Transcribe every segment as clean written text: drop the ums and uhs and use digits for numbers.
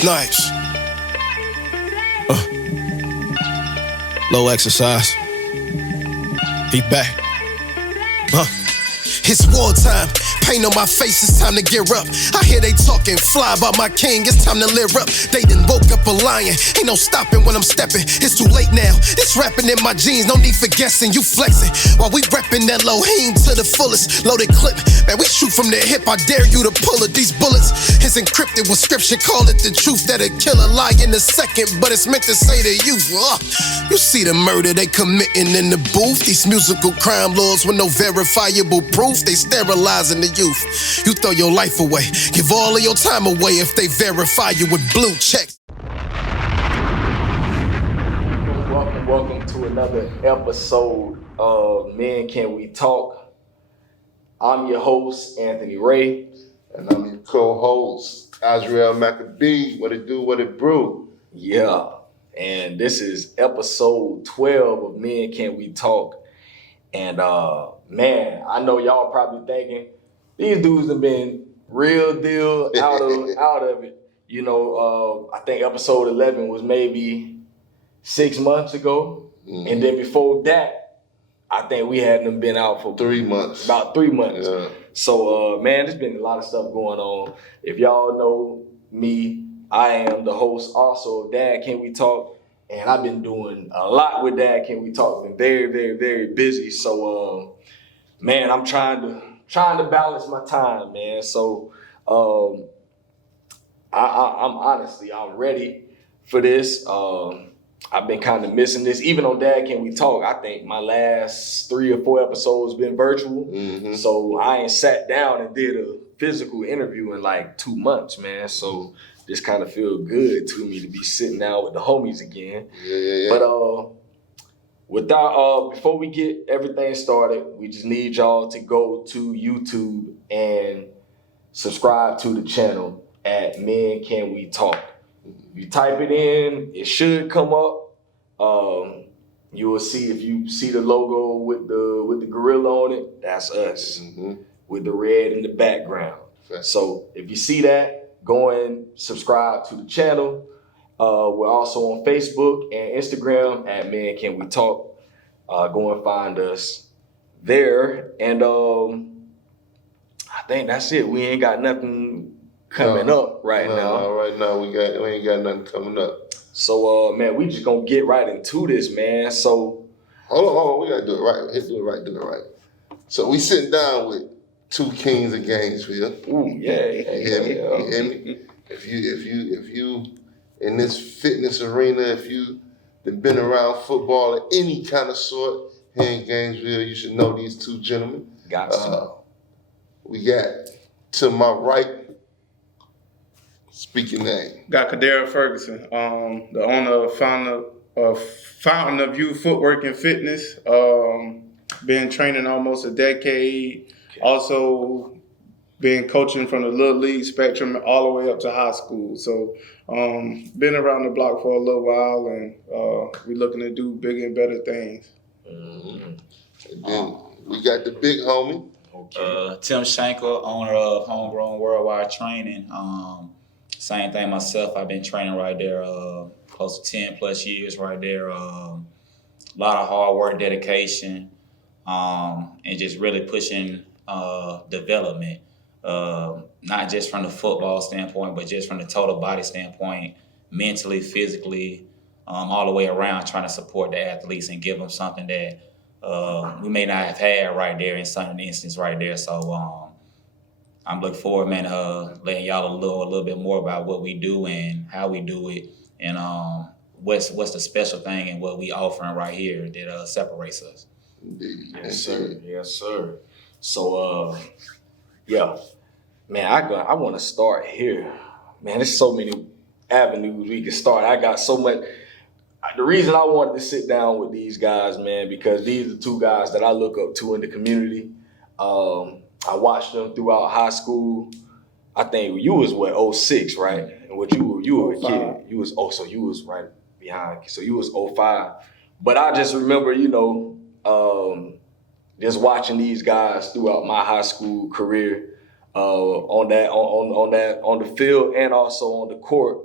Snipes. Low exercise. He back. It's wartime. Pain on my face, it's time to gear up. I hear they talking fly about my king, it's time to live up. They done woke up a lion, ain't no stopping when I'm stepping. It's too late now, it's rapping in my jeans, no need for guessing. You flexing, while we repping that Elohim to the fullest. Loaded clip, man, we shoot from the hip, I dare you to pull it. These bullets is encrypted with scripture, call it the truth. That'll kill a lie in a second, but it's meant to say to you. You see the murder they committing in the booth. These musical crime lords with no verifiable proof, they sterilizing the youth. You throw your life away, give all of your time away if they verify you with blue checks. Welcome to another episode of Men Can We Talk. I'm your host, Anthony Ray. And I'm your co-host, Azrael Maccabee. What it do, what it brew. Yeah, and this is episode 12 of Men Can We Talk. And man, I know y'all probably thinking, these dudes have been real deal out of it. You know, I think episode 11 was maybe 6 months ago. Mm-hmm. And then before that, I think we had them been out for 3 months. About 3 months. Yeah. So, man, there's been a lot of stuff going on. If y'all know me, I am the host also of Dad Can We Talk. And I've been doing a lot with Dad Can We Talk. Been very, very, very busy. So, man, I'm trying to balance my time, man. So I'm honestly, I'm ready for this. I've been kind of missing this. Even on Dad Can We Talk, I think my last 3 or 4 episodes been virtual. Mm-hmm. So I ain't sat down and did a physical interview in like 2 months, man. So this kind of feel good to me to be sitting down with the homies again. Yeah. But without before we get everything started, we just need y'all to go to YouTube and subscribe to the channel at Men Can We Talk. If you type it in, it should come up. You will see, if you see the logo with the gorilla on it, that's us. Mm-hmm. With the red in the background. Okay. So if you see that, go and subscribe to the channel. We're also on Facebook and Instagram at Men Can We Talk. Go and find us there. And I think that's it. We ain't got nothing coming up right now. No, right now we ain't got nothing coming up. So, man, we just gonna get right into this, man. So, hold on. We gotta do it right. Do it right. So we sitting down with 2 kings of Gainesville. Ooh, yeah. You hear me? If you in this fitness arena, if you have been around football of any kind of sort here in Gainesville, you should know these 2 gentlemen. We got to my right, speaking name. Got Cordera Ferguson, the owner, founder of Youth Footwork and Fitness. Been training almost a decade. Okay. Also been coaching from the little league spectrum all the way up to high school. So been around the block for a little while, and we're looking to do bigger and better things. Mm-hmm. And then we got the big homie. Okay. Tim Shankle, owner of Homegrown Worldwide Training. Same thing myself. I've been training right there close to 10 plus years right there. A lot of hard work, dedication, and just really pushing development. Not just from the football standpoint, but just from the total body standpoint, mentally, physically, all the way around, trying to support the athletes and give them something that we may not have had right there in some instance right there. So I'm looking forward, man, letting y'all a little bit more about what we do and how we do it, and what's the special thing and what we offering right here that separates us. Yes, sir. So, yeah, man, I want to start here. Man, there's so many avenues we can start. I got so much. The reason I wanted to sit down with these guys, man, because these are 2 guys that I look up to in the community. I watched them throughout high school. I think you was 06, right? And what you were a kid. You was right behind. So you was 05. But I just remember, just watching these guys throughout my high school career, on the field and also on the court.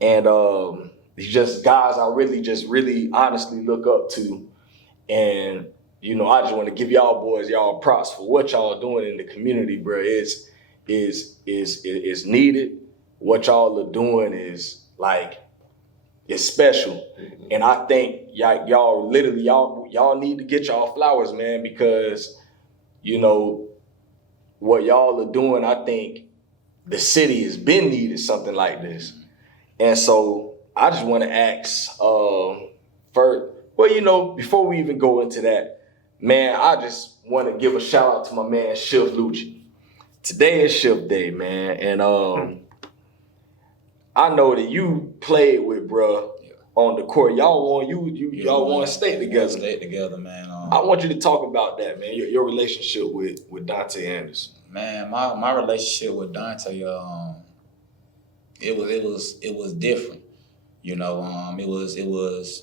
And he's just guys I really honestly look up to. And, you know, I just want to give y'all boys y'all props for what y'all doing in the community, bro. Is needed. What y'all are doing is like, it's special. And I think y'all literally y'all need to get y'all flowers, man, because, you know, what y'all are doing, I think the city has been needed something like this. And so I just want to ask first, well, you know, before we even go into that, man, I just want to give a shout out to my man Shift Lucci. Today is Shift Day, man, and I know that you played with bruh on the court. Y'all won state together. State together, man. I want you to talk about that, man. Your relationship with Dante Anderson. Man, my relationship with Dante, it was different. You know, it was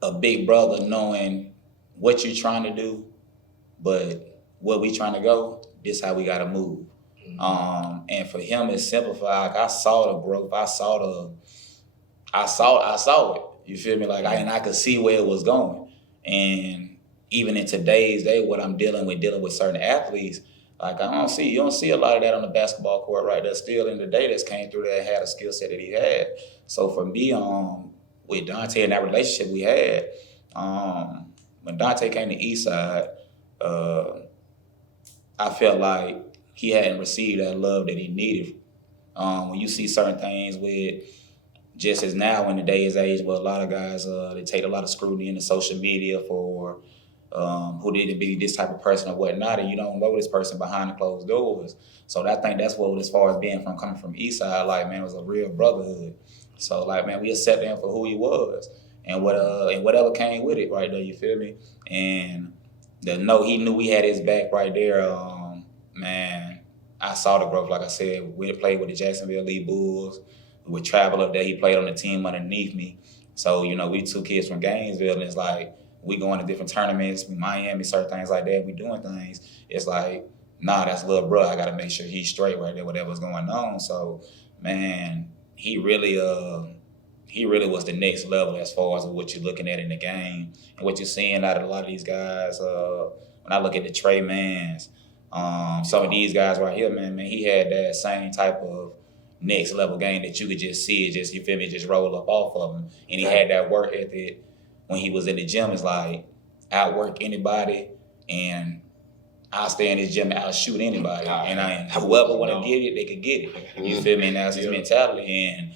a big brother knowing what you're trying to do, but where we trying to go, this how we gotta move. And for him, it's simplified. Like, I saw the growth. I saw it. You feel me? Like, I could see where it was going. And even in today's day, what I'm dealing with certain athletes, like, you don't see a lot of that on the basketball court right there. Still in the day that's came through that had a skill set that he had. So for me, with Dante and that relationship we had, when Dante came to Eastside, I felt like he hadn't received that love that he needed. When you see certain things with, just as now in the day's age, where a lot of guys, they take a lot of scrutiny into social media for who didn't be this type of person or whatnot, and you don't know this person behind the closed doors. So I think that's what, as far as coming from Eastside, like, man, it was a real brotherhood. So, like, man, we accepted him for who he was and whatever came with it right there, you feel me? And he knew we had his back right there. Man, I saw the growth. Like I said, we played with the Jacksonville Lee Bulls. We would travel up there. He played on the team underneath me. So, you know, we two kids from Gainesville, and it's like, we going to different tournaments, Miami, certain things like that. We doing things. It's like, nah, that's little bro. I got to make sure he's straight right there, whatever's going on. So, man, he really was the next level as far as what you're looking at in the game and what you're seeing out of a lot of these guys. When I look at the Trey Mans, some of these guys right here, man, he had that same type of next level game that you could just see it, just, you feel me, just roll up off of him. And he had that work ethic when he was in the gym. It's like, outwork anybody, and I'll stay in this gym and outshoot anybody. And whoever want to get it, they could get it. You feel me? And that's his mentality. And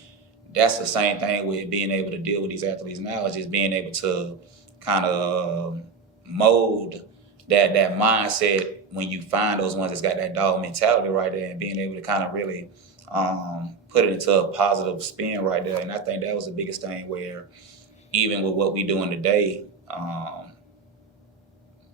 that's the same thing with being able to deal with these athletes now, is just being able to kind of mold that mindset when you find those ones that's got that dog mentality right there, and being able to kind of really put it into a positive spin right there. And I think that was the biggest thing, where even with what we doing today,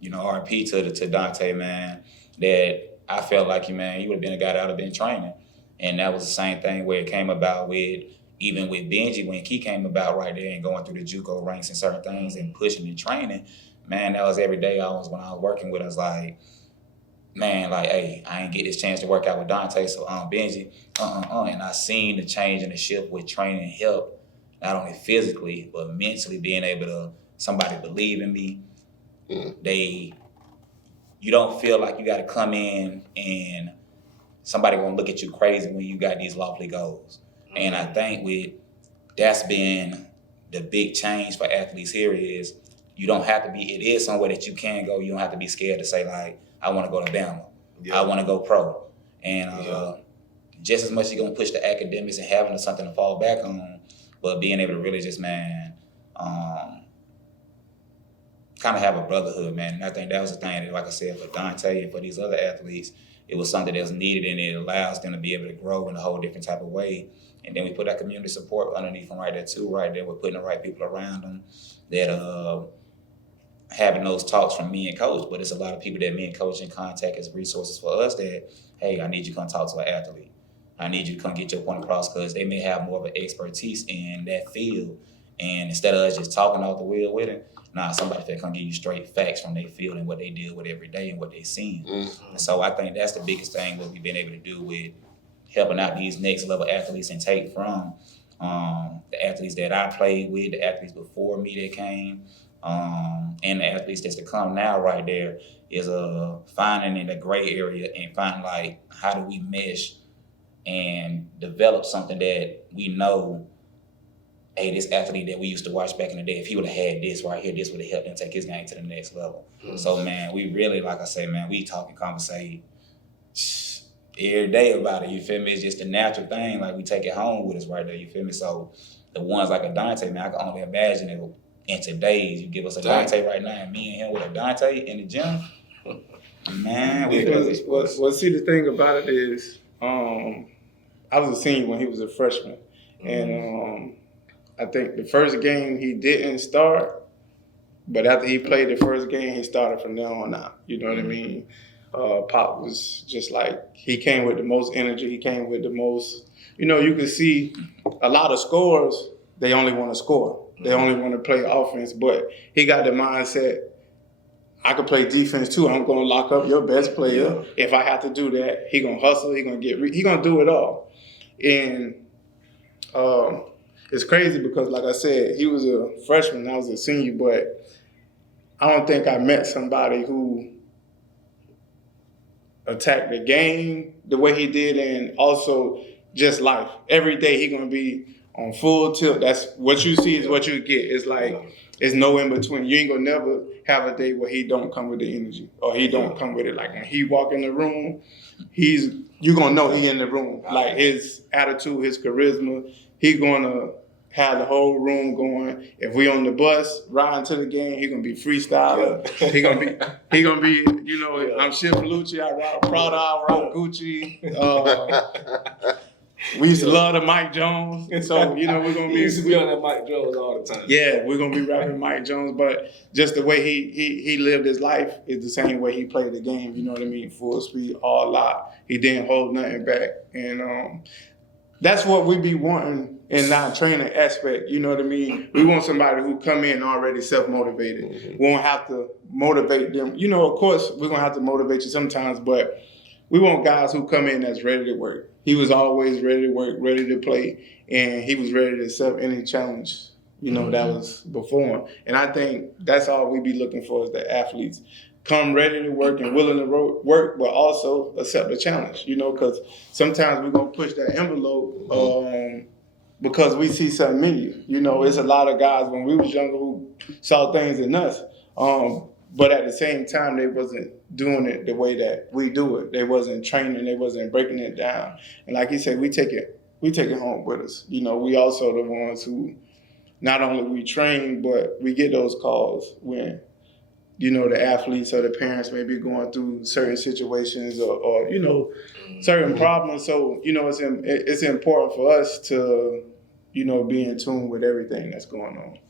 you know, RP to Dante, man, that I felt like, man, you would have been a guy that would have been training. And that was the same thing where it came about even with Benji, when he came about right there and going through the JUCO ranks and certain things and pushing and training, man, that was every day when I was working with us, like, man, like, hey, I ain't get this chance to work out with Dante, so Benji, and I seen the change and the shift with training help, not only physically, but mentally, being able to, somebody believe in me. You don't feel like you got to come in and somebody gonna look at you crazy when you got these lofty goals. And I think that's been the big change for athletes here, is you don't have to be, it is somewhere that you can go. You don't have to be scared to say, like, I want to go to Bama. I want to go pro. And just as much you're going to push the academics and having something to fall back on, but being able to really just, man, kind of have a brotherhood, man. And I think that was the thing that, like I said, for Dante and for these other athletes, it was something that was needed, and it allows them to be able to grow in a whole different type of way. And then we put that community support underneath them right there too, right there. We're putting the right people around them that having those talks from me and Coach, but it's a lot of people that me and Coach in contact as resources for us that, hey, I need you to come talk to an athlete. I need you to come get your point across, because they may have more of an expertise in that field. And instead of us just talking off the wheel with it, somebody that can give you straight facts from their field and what they deal with every day and what they seen. And so I think that's the biggest thing what we've been able to do with helping out these next level athletes and take from the athletes that I played with, the athletes before me that came, and the athletes that's to come now right there is finding in the gray area and finding like how do we mesh and develop something that we know, hey, this athlete that we used to watch back in the day, if he would have had this right here, this would have helped him take his game to the next level. Mm-hmm. So, man, we really, like I say, man, we talk and conversate every day about it, you feel me? It's just a natural thing, like we take it home with us right there, you feel me? So the ones like a Dante, man, I can only imagine it in today's, you give us a Dante right now, and me and him with a Dante in the gym, man. Well, see, the thing about it is, I was a senior when he was a freshman, and I think the first game he didn't start, but after he played the first game, he started from there on out. You know what I mean? Pop was just like, he came with the most energy. He came with the most, you could see a lot of scorers, they only want to score. They only want to play offense, but he got the mindset, I could play defense too. I'm going to lock up your best player. If I have to do that, he going to hustle. He going to do it all. And it's crazy because, like I said, he was a freshman, I was a senior, but I don't think I met somebody who attacked the game the way he did, and also just life. Every day he going to be on full tilt. That's what you see is what you get. It's like, it's no in between. You ain't going to never have a day where he don't come with the energy or he don't come with it. Like when he walk in the room, you're going to know he in the room. Like his attitude, his charisma, he going to have the whole room going. If we on the bus riding to the game, he gonna be freestyling. Yeah. He gonna be, I'm Ship Lucci, I rock Prada, I rock Gucci. We used to love the Mike Jones, and so we're gonna be. He used to be on that Mike Jones all the time. Yeah, we're gonna be rapping Mike Jones, but just the way he lived his life is the same way he played the game. You know what I mean? Full speed, all out. He didn't hold nothing back, and that's what we be wanting in our training aspect. You know what I mean? We want somebody who come in already self-motivated. Mm-hmm. We won't have to motivate them. Of course, we're gonna have to motivate you sometimes, but we want guys who come in that's ready to work. He was always ready to work, ready to play, and he was ready to accept any challenge, that was before him. And I think that's all we be looking for is the athletes. Come ready to work and willing to work, but also accept the challenge, because sometimes we're going to push that envelope because we see something in you. It's a lot of guys when we was younger who saw things in us. But at the same time, they wasn't doing it the way that we do it. They wasn't training. They wasn't breaking it down. And like you said, we take it home with us. We also the ones who not only we train, but we get those calls when, the athletes or the parents may be going through certain situations or certain problems. So, it's important for us to, be in tune with everything that's going on.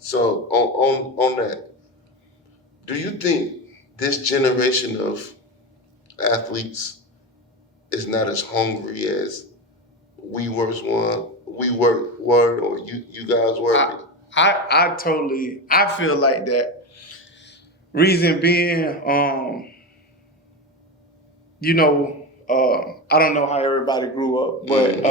So on that, do you think this generation of athletes is not as hungry as we were, or you guys were? I feel like that. Reason being, I don't know how everybody grew up, but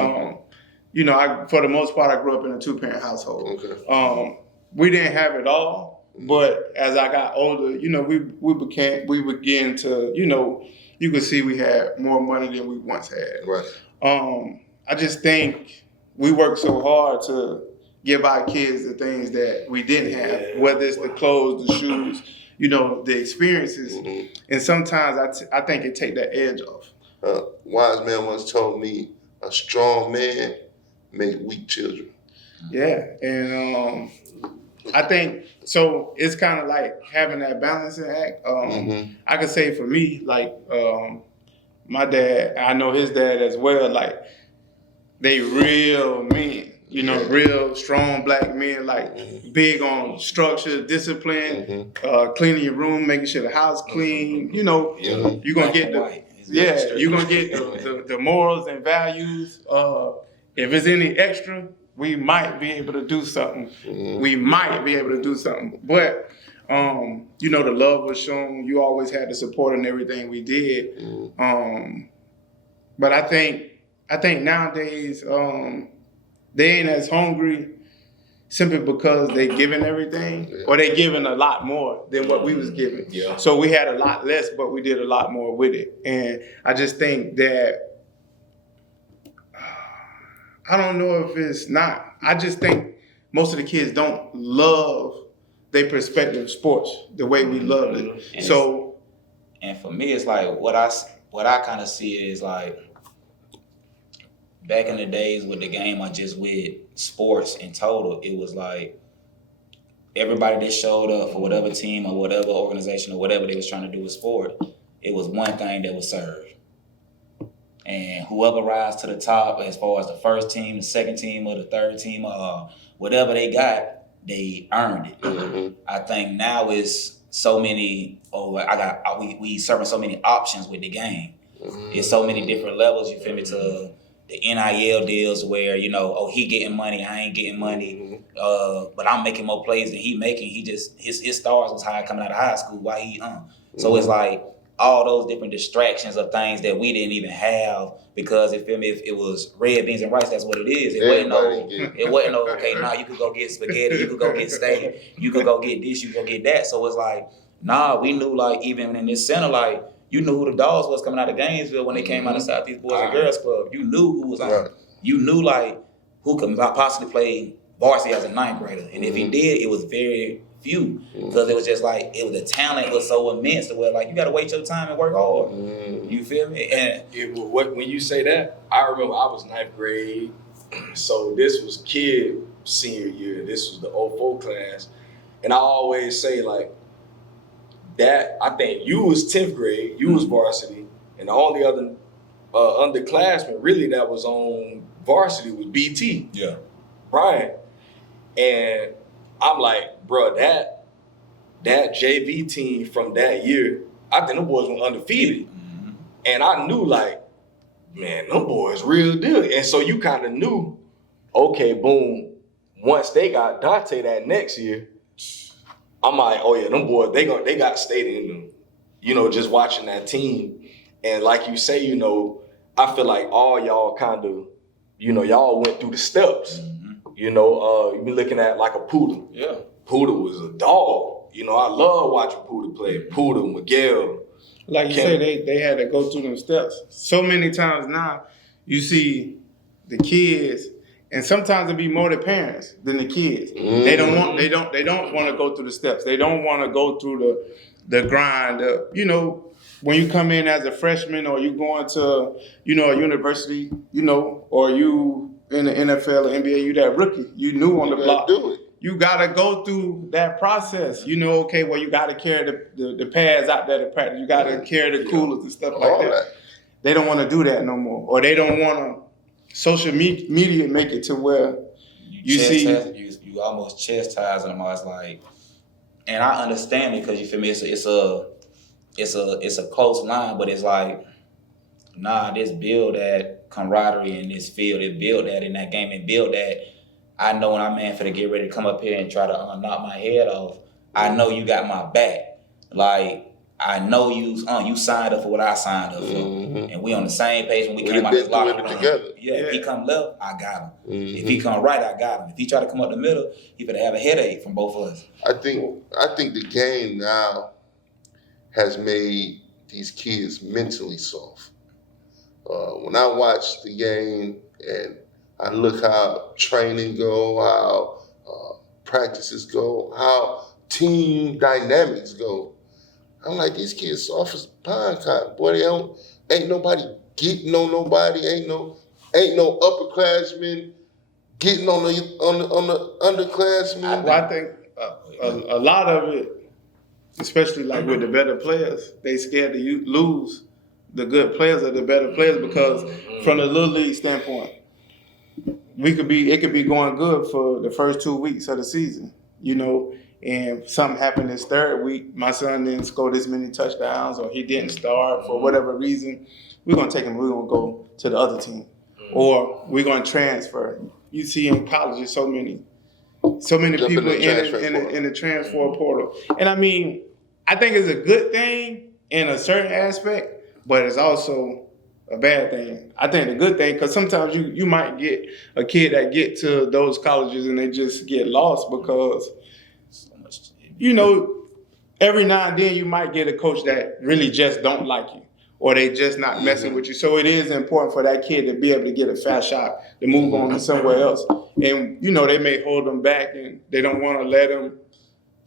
for the most part, I grew up in a 2-parent household. Okay. We didn't have it all. But as I got older, we began to, you could see we had more money than we once had. Right. I just think we worked so hard to give our kids the things that we didn't have, whether it's the clothes, the shoes, the experiences. Mm-hmm. And sometimes I think it take that edge off. Wise man once told me, a strong man make weak children. Yeah, and I think, so it's kind of like having that balancing act. I could say for me, like my dad, I know his dad as well, like they real men, real strong black men, like big on structure, discipline, cleaning your room, making sure the house clean, you're going to get you're going to get the morals and values. If it's any extra, we might be able to do something. But, the love was shown. You always had the support in everything we did. But I think I think nowadays they ain't as hungry simply because they giving everything, or they giving a lot more than what we was giving. Yeah. So we had a lot less, but we did a lot more with it. And I just think that I don't know if it's not. I just think most of the kids don't love their perspective sports the way we love it. And for me, it's like what I kind of see is like back in the days with the game or just with sports in total, it was like everybody that showed up for whatever team or whatever organization or whatever they was trying to do with sport, it was one thing that was served. And whoever rise to the top as far as the first team, the second team, or the third team, or whatever they got, they earned it. Mm-hmm. I think now it's so many, we serving so many options with the game. Mm-hmm. It's so many different levels, you feel me, to the NIL deals where, he getting money, I ain't getting money, but I'm making more plays than he making. His stars was high coming out of high school while he So it's like all those different distractions of things that we didn't even have because, you feel me, if it was red beans and rice, that's what it is. It wasn't no, okay, now you could go get spaghetti, you could go get steak, you could go get this, you could go get that. So it's like, we knew, like, even in this center, like, you knew who the dogs was coming out of Gainesville when they came out of Southeast Boys and Girls Club. You knew who was on. Right. You knew, like, who could possibly play varsity as a ninth grader. And if he did, it was very few. Because it was just like, the talent was so immense to where, like, you got to wait your time and work hard. You feel me? And when you say that, I remember I was ninth grade. So this was kid senior year. This was the 04 class. And I always say, like, that I think you was 10th grade, you was varsity, and the only other underclassman really that was on varsity was BT. Yeah. Brian. And I'm like, bro, that JV team from that year, I think them boys were undefeated. Mm-hmm. And I knew, like, man, them boys real deal. And so you kind of knew, okay, boom, once they got Dante that next year, I'm like, oh yeah, them boys, they got state in them, just watching that team. And like you say, I feel like all y'all kind of, y'all went through the steps. Mm-hmm. You be looking at like a Poodle. Yeah. Poodle was a dog. I love watching Poodle play. Poodle, Miguel. Like you say, they had to go through them steps. So many times now, you see the kids. And sometimes it be more the parents than the kids. Mm-hmm. They don't want to go through the steps. They don't want to go through the grind. When you come in as a freshman or you going to, a university, or you in the NFL or NBA, you that rookie. You new on the block. Do it. You gotta go through that process. You gotta carry the pads out there to practice. You gotta carry the coolers and stuff like that. They don't want to do that no more, or they don't want to. Social media make it to where you almost chastise them. I was like, and I understand it because you feel me. It's a close line, but it's like, this build that camaraderie in this field, it build that in that game, and build that. I know when I'm finna get ready to come up here and try to knock my head off. I know you got my back. Like, I know you signed up for what I signed up for. Mm-hmm. And we on the same page when we came out of this locker room. Together. Yeah, if he come left, I got him. Mm-hmm. If he come right, I got him. If he try to come up the middle, he better have a headache from both of us. I think the game now has made these kids mentally soft. When I watch the game and I look how training go, how practices go, how team dynamics go, I'm like, these kids soft as pine cotton. Boy, ain't nobody getting on nobody. Ain't no upperclassmen getting on the underclassmen. Well, I think a lot of it, especially like with the better players, they scared to lose the good players or the better players because from the little league standpoint, it could be going good for the first 2 weeks of the season, and something happened this third week. My son didn't score this many touchdowns, or he didn't start for whatever reason. We're gonna take him. We're gonna go to the other team, or we're gonna transfer. You see in college, so many people in the transfer portal. And I mean, I think it's a good thing in a certain aspect, but it's also a bad thing. I think the good thing, because sometimes you might get a kid that get to those colleges and they just get lost because, every now and then you might get a coach that really just don't like you or they just not messing with you. So it is important for that kid to be able to get a fast shot to move on to somewhere else. And, they may hold them back and they don't want to let them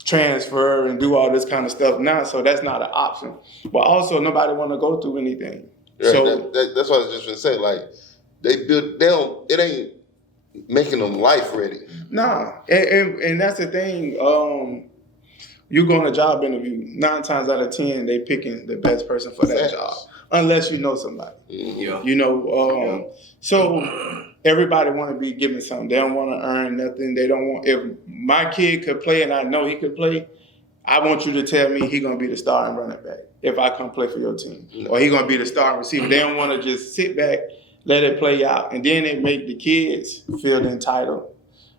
transfer and do all this kind of stuff now. So that's not an option. But also nobody want to go through anything. Right, So that's what I was just going to say. Like, it ain't making them life ready. Nah. And that's the thing. You go on a job interview, 9 times out of 10, they picking the best person for that job, unless you know somebody. Yeah. So everybody want to be given something. They don't want to earn nothing. They don't want. If my kid could play and I know he could play, I want you to tell me he's gonna be the starting running back if I come play for your team, or he's gonna be the starting receiver. They don't want to just sit back, let it play out, and then it make the kids feel entitled.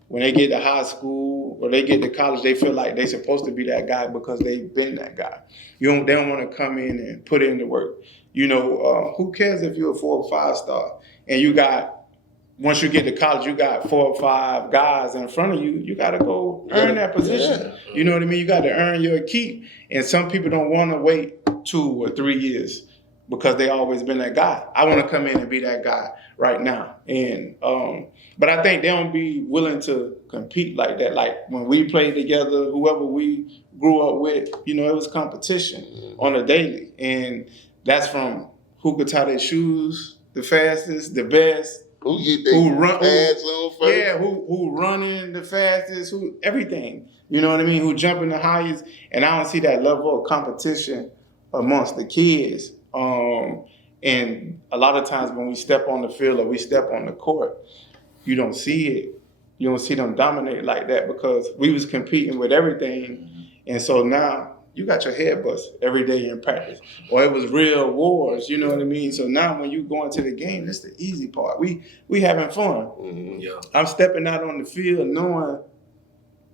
When they get to high school or they get to college, they feel like they're supposed to be that guy because they've been that guy. They don't want to come in and put in the work. Who cares if you're a 4 or 5 star and once you get to college, you got 4 or 5 guys in front of you. You got to go earn that position. Yeah. You know what I mean? You got to earn your keep. And some people don't want to wait 2 or 3 years because they always been that guy. I want to come in and be that guy right now. And but I think they don't be willing to compete like that. Like when we played together, whoever we grew up with, it was competition on a daily. And that's from who could tie their shoes the fastest, the best, who running the fastest, who everything. You know what I mean? Who jumping the highest. And I don't see that level of competition amongst the kids. And a lot of times when we step on the field or we step on the court, you don't see it. You don't see them dominate like that because we was competing with everything. And so now you got your head bust every day in practice. Or it was real wars, you know what I mean? So now when you go into the game, that's the easy part. We having fun. Mm-hmm. Yeah. I'm stepping out on the field knowing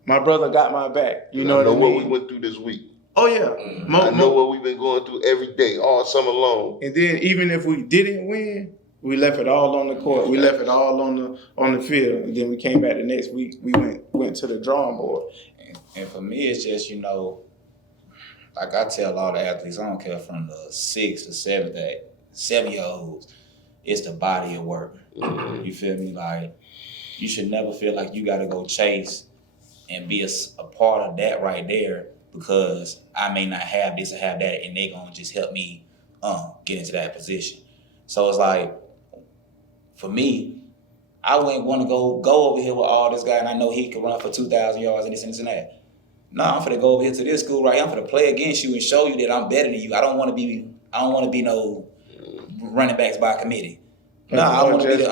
my brother got my back. You know what I mean? What we went through this week. Oh, yeah. I know what we've been going through every day, all summer long. And then even if we didn't win, we left it all on the court. We left it all on the field. And then we came back the next week. We went to the drawing board. And for me, it's just, like I tell all the athletes, I don't care from the 6th to 7th day, 7-year-olds, it's the body of work. Mm-hmm. You feel me? Like, you should never feel like you got to go chase and be a part of that right there because I may not have this or have that, and they're going to just help me get into that position. So it's like, for me, I wouldn't want to go over here with all this guy, and I know he can run for 2,000 yards and this and this and that. No, I'm finna go over here to this school right here. I'm finna play against you and show you that I'm better than you. I don't want to be no running backs by committee. No, I want to be the best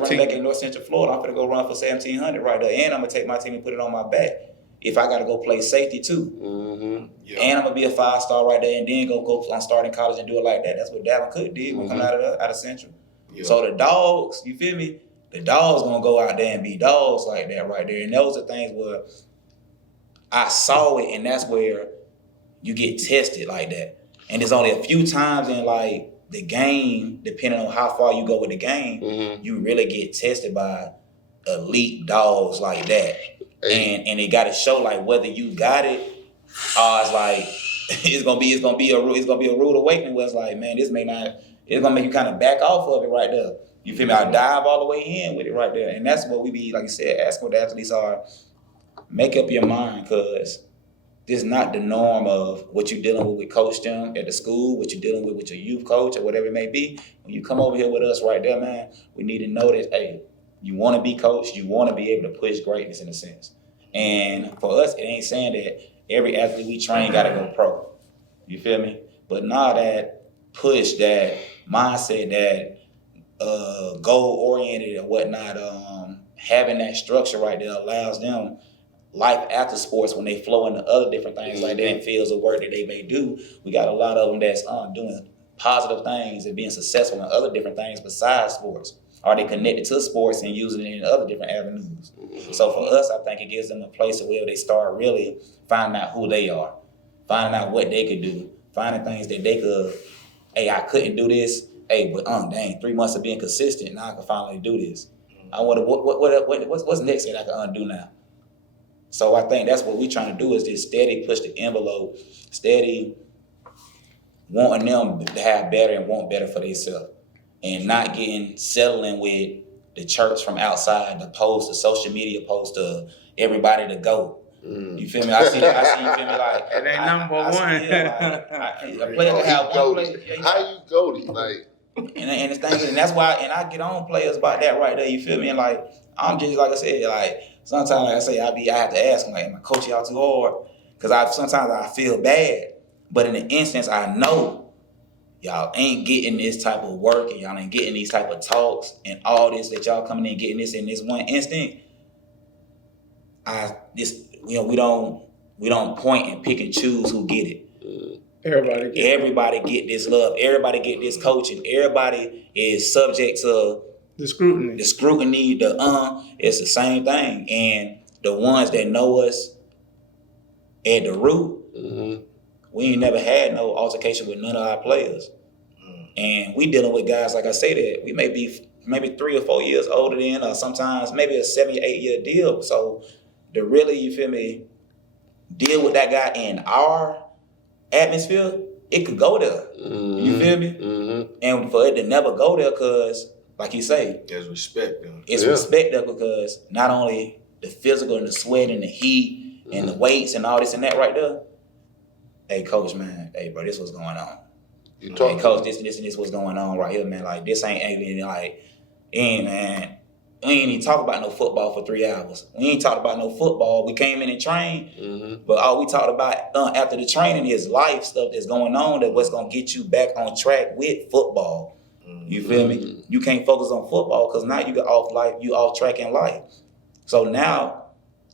running back in North Central Florida. I'm finna go run for 1,700 right there, and I'm gonna take my team and put it on my back. If I gotta go play safety too, and I'm gonna be a 5-star right there, and then go on starting college and do it like that. That's what Dalvin Cook did when coming out of Central. Yeah. So the dogs, you feel me? The dogs gonna go out there and be dogs like that right there, and those are things where I saw it, and that's where you get tested like that. And there's only a few times in like the game, depending on how far you go with the game, you really get tested by elite dogs like that. And it got to show like whether you got it, or it's like it's gonna be a rude awakening where it's like, man, it's gonna make you kind of back off of it right there. You feel me? I dive all the way in with it right there, and that's what we be, like you said, asking what the athletes are. Make up your mind, because this is not the norm of what you're dealing with Coach Tim at the school, what you're dealing with your youth coach or whatever it may be. When you come over here with us right there, man, we need to know that, hey, you want to be coached, you want to be able to push greatness in a sense. And for us, it ain't saying that every athlete we train got to go pro. You feel me? But now that push, that mindset, that goal-oriented and whatnot, having that structure right there allows them life after sports when they flow into other different things like that and fields of work that they may do. We got a lot of them that's doing positive things and being successful in other different things besides sports. Are they connected to sports and using it in other different avenues? So for us, I think it gives them a place where they start really finding out who they are, finding out what they could do, finding things that they could, hey, I couldn't do this, hey, but dang, 3 months of being consistent, now I can finally do this. I wonder what's next that I can undo now. So I think that's what we trying to do is just steady push the envelope, steady wanting them to have better and want better for themselves, and not settling with the church from outside, the post, the social media post of everybody to go. You feel me? I see that. You feel me? Like it ain't number one. A player can have one player. How you goated? Like, and the thing, and that's why, and I get on players about that right there. You feel me? And like I'm just like I said, like sometimes like I say, I have to ask them like, am I coaching y'all too hard? Because sometimes I feel bad, but in the instance I know y'all ain't getting this type of work and y'all ain't getting these type of talks and all this that y'all coming in getting this in this one instant. We don't point and pick and choose who get it. Everybody get this love. Everybody get this coaching. Everybody is subject to the scrutiny. It's the same thing. And the ones that know us at the root, we ain't never had no altercation with none of our players. And we dealing with guys, like I say, that we may be maybe 3 or 4 years older than, or sometimes maybe a 7 or 8 year deal. So to really, you feel me, deal with that guy in our atmosphere, it could go there. You feel me? And for it to never go there, because, like you say, there's respect there. It's respect there because not only the physical and the sweat and the heat and the weights and all this and that right there. Hey, coach, man. Hey, bro, this what's going on. You talking? Hey, coach, this and this what's going on right here, man. Like, this ain't like, man. We ain't even talk about no football for 3 hours. We ain't talked about no football. We came in and trained, but all we talked about after the training is life stuff that's going on, that what's going to get you back on track with football. You feel me? You can't focus on football because now you got off track in life. So now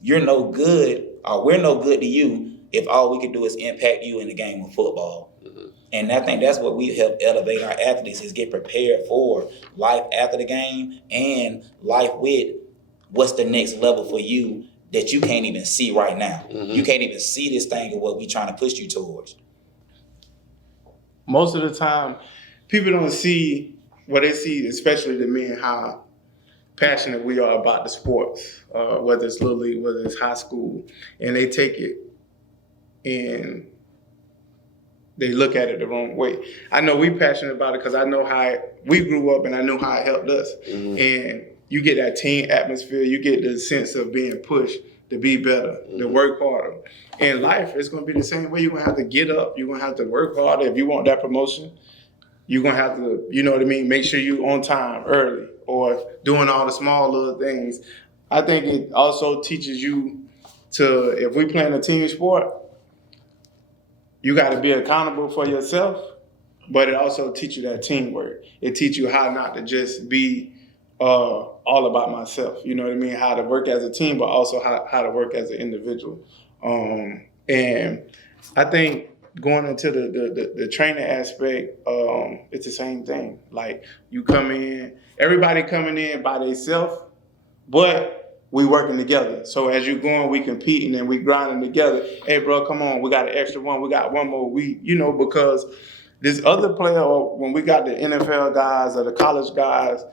you're no good, or we're no good to you if all we can do is impact you in the game of football. And I think that's what we help elevate our athletes is get prepared for life after the game and life with what's the next level for you that you can't even see right now. You can't even see this thing of what we trying to push you towards. Most of the time, people don't see what they see, especially the men, how passionate we are about the sports, whether it's Little League, whether it's high school, and they take it and they look at it the wrong way. I know we passionate about it because I know how we grew up and I know how it helped us. And you get that team atmosphere, you get the sense of being pushed to be better, to work harder. In life, it's going to be the same way. You're going to have to get up. You're going to have to work harder. If you want that promotion, you're going to have to, you know what I mean, make sure you're on time early or doing all the small little things. I think it also teaches you to, if we playing a team sport, you got to be accountable for yourself, but it also teaches you that teamwork. It teaches you how not to just be all about myself. You know what I mean? How to work as a team, but also how to work as an individual. And I think going into the training aspect, it's the same thing. Like you come in, everybody coming in by themselves, but we working together. So as you going, we competing and we grinding together. Hey, bro, come on. We got an extra one. We got one more. Because this other player, or when we got the NFL guys or the college guys,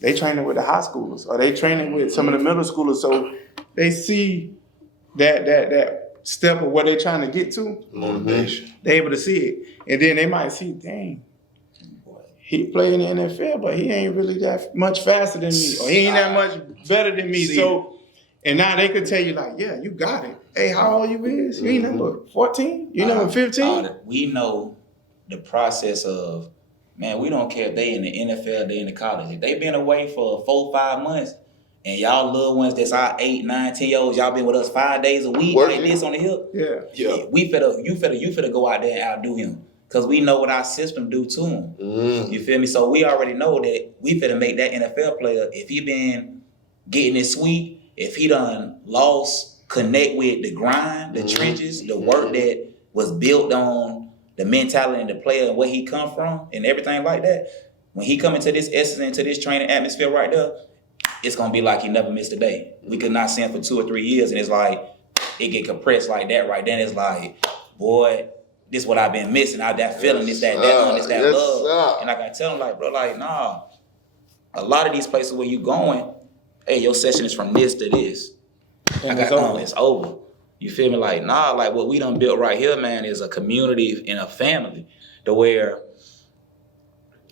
they training with the high schoolers or they training with some of the middle schoolers. So they see that step of what they trying to get to. Motivation. They able to see it. And then they might see, dang, he play in the NFL, but he ain't really that much faster than me, or he ain't that much better than me. So, and now they could tell you like, yeah, you got it. Hey, how old you is? You ain't number 14? You number 15? We know the process of, man, we don't care if they in the NFL, they in the college. If they been away for 4-5 months, and y'all little ones that's our 8, 9, 10 year olds, y'all been with us 5 days a week like this on the hip. Yeah. You finna go out there and outdo him. Because we know what our system do to him. You feel me? So we already know that we finna make that NFL player, if he been getting it sweet, if he done lost connect with the grind, the trenches, the work that was built on the mentality and the player and where he come from and everything like that, when he come into this essence, into this training atmosphere right there, it's gonna be like he never missed a day. We could not see him for 2 or 3 years and it's like, it get compressed like that right then. It's like, boy, this what I've been missing. That feeling, this that love. And like I tell them, like, bro, like, nah. A lot of these places where you going, hey, your session is from this to this. And It's over. You feel me? Like, nah, like what we done built right here, man, is a community and a family to where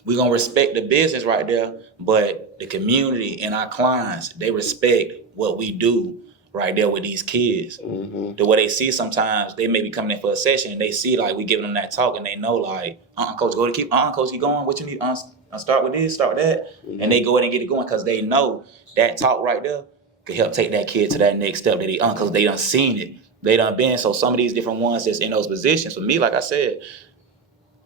we gonna respect the business right there, but the community and our clients, they respect what we do right there with these kids. Mm-hmm. The way they see sometimes, they may be coming in for a session and they see like we giving them that talk and they know like, coach, coach, keep going. What you need? Start with this, start with that. Mm-hmm. And they go ahead and get it going because they know that talk right there could help take that kid to that next step that they because they done seen it. They done been. So some of these different ones that's in those positions, for me, like I said,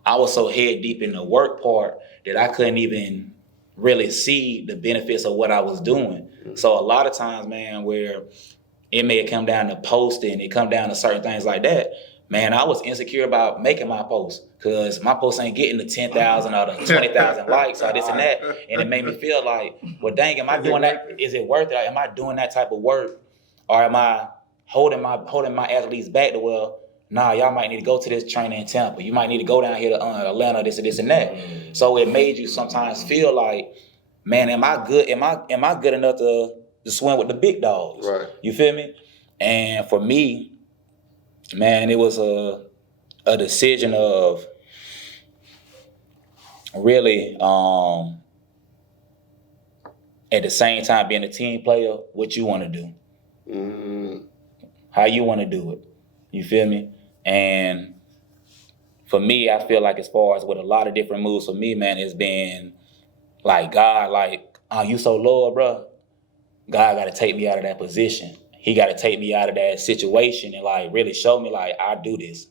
I was so head deep in the work part that I couldn't even really see the benefits of what I was doing. Mm-hmm. So a lot of times, man, where it may come down to posting, it come down to certain things like that, man, I was insecure about making my posts because my posts ain't getting the 10,000 or the 20,000 likes or this and that. And it made me feel like, well, dang, am I doing that? Is it worth it? Am I doing that type of work? Or am I holding my athletes back to, well, nah, y'all might need to go to this training in Tampa. You might need to go down here to Atlanta, this and this and that. Mm-hmm. So it made you sometimes feel like, man, am I good? Am I good enough to swim with the big dogs? Right. You feel me? And for me, man, it was a decision of really at the same time being a team player, what you want to do. Mm-hmm. How you want to do it. You feel me? And for me, I feel like as far as with a lot of different moves for me, man, it's been like God, like, you so loyal, bro. God got to take me out of that position. He got to take me out of that situation and like really show me like I do this.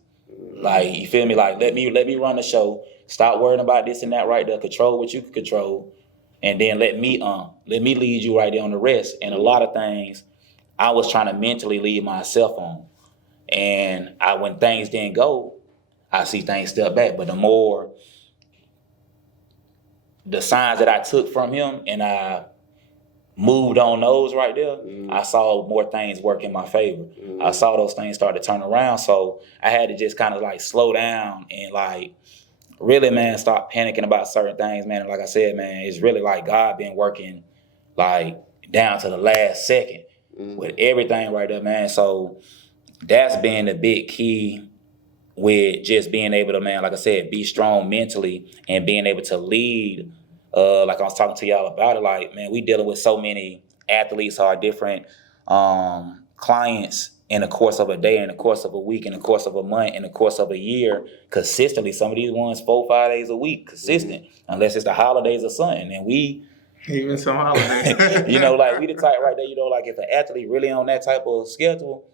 Like, you feel me? Like let me run the show. Stop worrying about this and that right there. Control what you can control, and then let me lead you right there on the rest. And a lot of things I was trying to mentally lead myself on. And when things didn't go, I see things step back. But the more the signs that I took from him and I moved on those right there, I saw more things work in my favor. I saw those things start to turn around. So I had to just kind of like slow down and like really, man, stop panicking about certain things, man. And like I said, man, it's really like God been working like down to the last second with everything right there, man. So that's been the big key with just being able to, man, like I said, be strong mentally and being able to lead. Like I was talking to y'all about it, like, man, we dealing with so many athletes or different clients in the course of a day, in the course of a week, in the course of a month, in the course of a year, consistently. Some of these ones 4-5 days a week, consistent, unless it's the holidays or something. And we even some holidays, like we the type right there, like if an athlete really on that type of schedule,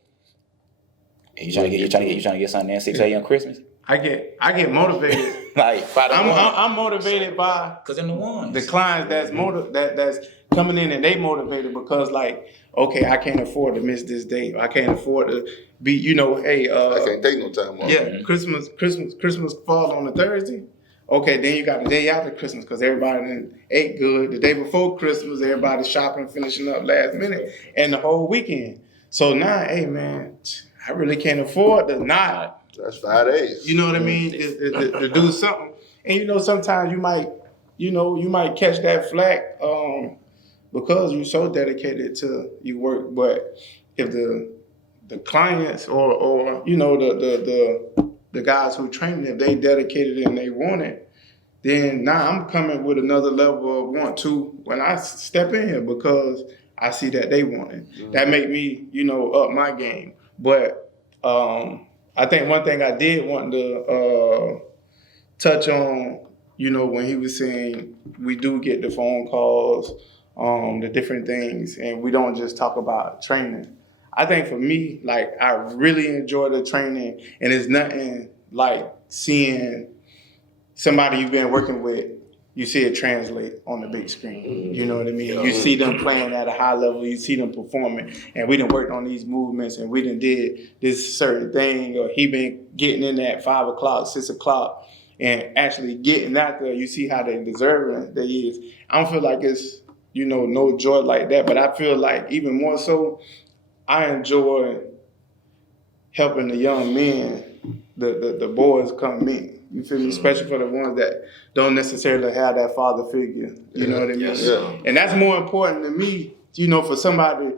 you trying to get something in 6 a.m. Christmas. I get motivated. Like I'm motivated by the clients that's coming in and they motivated because like, okay, I can't afford to miss this day. I can't afford to be, hey, I can't take no time off. Yeah, Christmas fall on a Thursday. Okay, then you got the day after Christmas because everybody done ate good. The day before Christmas, everybody's shopping, finishing up last minute, and the whole weekend. So now, hey man, I really can't afford to not. That's 5 days. You know what I mean? To do something. And sometimes you might catch that flack because you're so dedicated to your work. But if the clients or the guys who train them, they dedicated and they want it, then now I'm coming with another level of want to when I step in here because I see that they want it. Mm-hmm. That make me, up my game. But I think one thing I did want to touch on, when he was saying we do get the phone calls, the different things, and we don't just talk about training. I think for me, like, I really enjoy the training, and it's nothing like seeing somebody you've been working with, you see it translate on the big screen. You know what I mean? You see them playing at a high level, you see them performing, and we done worked on these movements, and we done did this certain thing, or he been getting in at 5 o'clock, 6 o'clock, and actually getting out there, you see how they deserving they is. I don't feel like it's, no joy like that, but I feel like even more so, I enjoy helping the young men the boys come in. You feel me? Especially for the ones that don't necessarily have that father figure. You know what I mean? Yeah. And that's more important to me, for somebody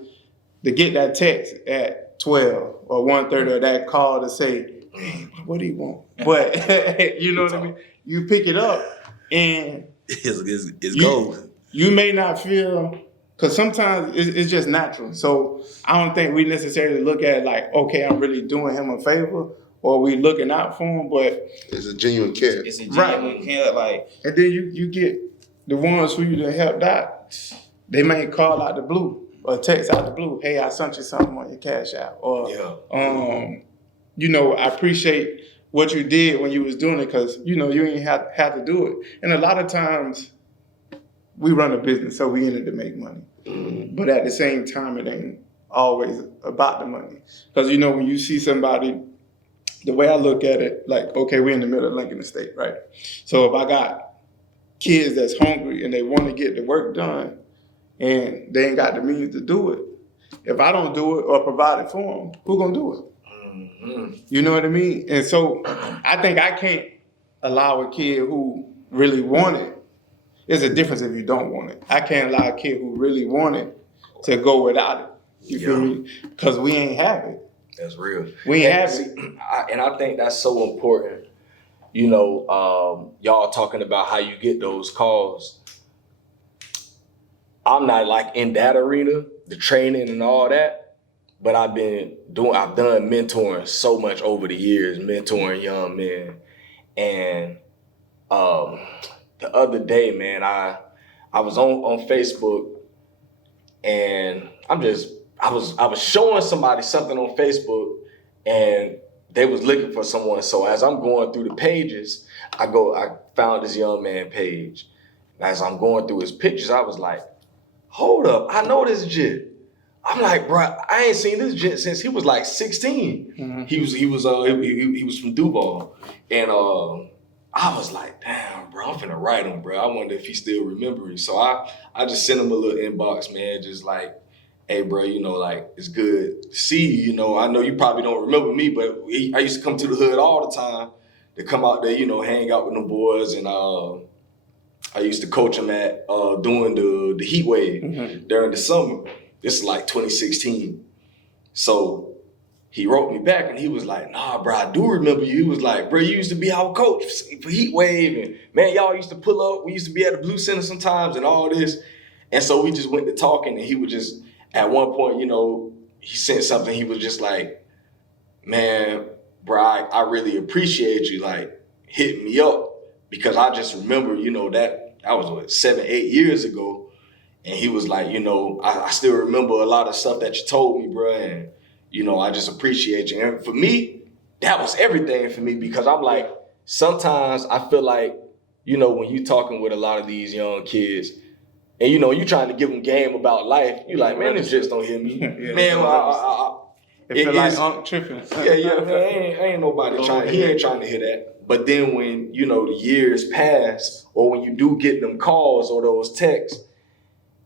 to get that text at 12 or 1:30 or that call to say, hey, what do you want? But you know what I mean? You pick it up and it's gold. You may not feel, because sometimes it's just natural. So I don't think we necessarily look at it like, okay, I'm really doing him a favor, or we looking out for him, but it's a genuine care. It's a genuine care, like. And then you get the ones who you done helped out. They may call out the blue or text out the blue. Hey, I sent you something on your cash app, or I appreciate what you did when you was doing it, because you ain't have to do it. And a lot of times we run a business, so we in it to make money. Mm-hmm. But at the same time, it ain't always about the money. Because when you see somebody, the way I look at it, like, okay, we're in the middle of Lincoln Estate, right? So if I got kids that's hungry and they want to get the work done and they ain't got the means to do it, if I don't do it or provide it for them, who gonna do it? Mm-hmm. You know what I mean? And so I think I can't allow a kid who really want it. There's a difference if you don't want it. I can't allow a kid who really want it to go without it. You feel me? Because we ain't have it. That's real. We ain't have it. And I think that's so important. Y'all talking about how you get those calls. I'm not like in that arena, the training and all that, but I've done mentoring so much over the years, mentoring young men. And the other day, man, I was on Facebook, and I was showing somebody something on Facebook, and they was looking for someone. So as I'm going through the pages, I found this young man page. As I'm going through his pictures, I was like, hold up, I know this jit. I'm like, bro, I ain't seen this jit since he was like 16. Mm-hmm. He was from Duval, and I was like, damn, bro, I'm finna write him, bro. I wonder if he still remembers. So I just sent him a little inbox, man, just like, hey, bro, it's good to see you. I know you probably don't remember me, but I used to come to the hood all the time to come out there, hang out with them boys. And I used to coach them at doing the heat wave during the summer. This is like 2016. So he wrote me back and he was like, nah, bro, I do remember you. He was like, bro, you used to be our coach for heat wave. And man, y'all used to pull up. We used to be at the Blue Center sometimes and all this. And so we just went to talking, and he was just, at one point, he sent something. He was just like, man, bro, I really appreciate you, like, hitting me up, because I just remember, that was 7, 8 years ago. And he was like, I still remember a lot of stuff that you told me, bro. And, I just appreciate you. And for me, that was everything for me, because I'm like, sometimes I feel like, when you talking with a lot of these young kids, and you trying to give them game about life, you like, man, this just don't hit me. Man, it feel like Unc tripping. Yeah, man, ain't nobody he ain't trying to hear that. But then when, the years pass, or when you do get them calls or those texts,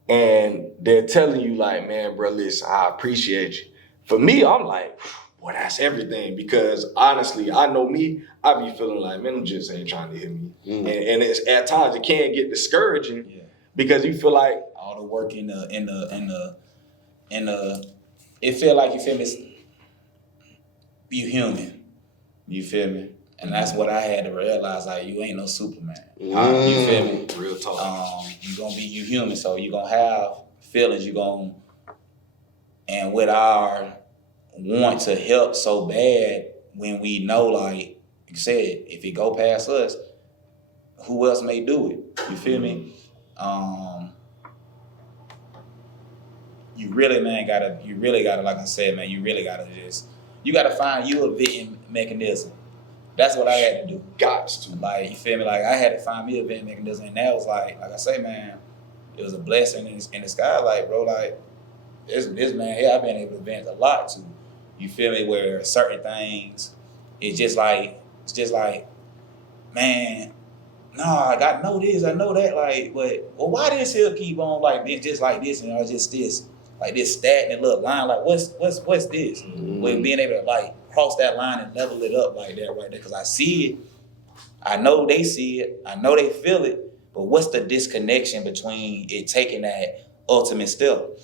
and they're telling you like, man, bro, listen, I appreciate you. For me, I'm like, boy, that's everything, because honestly, I know me, I be feeling like, man, them just ain't trying to hit me. Mm-hmm. And it's, at times it can get discouraging. Yeah. Because you feel like all the work in the it feel like, you feel me, you human. You feel me? And that's what I had to realize, like, you ain't no Superman. You feel me? Real talk. You human, so you gonna have feelings, and with our want to help so bad, when we know, like you said, if it go past us, who else may do it? You feel me? You really gotta, like I said, man, you gotta find you a vetting mechanism. That's what I had to do. Got to. Like, you feel me? Like, I had to find me a vetting mechanism, and that was like I say, man, it was a blessing in the sky. Like, bro, like, this man here, I've been able to vent a lot to. You feel me? Where certain things, it's just like, man, I know this, I know that, like, but, well, why this here keep on like this, just like this, just this? like this stagnant little line. Like what's this? With being able to like cross that line and level it up like that right there, because I see it, I know they see it, I know they feel it, but what's the disconnection between it taking that ultimate step?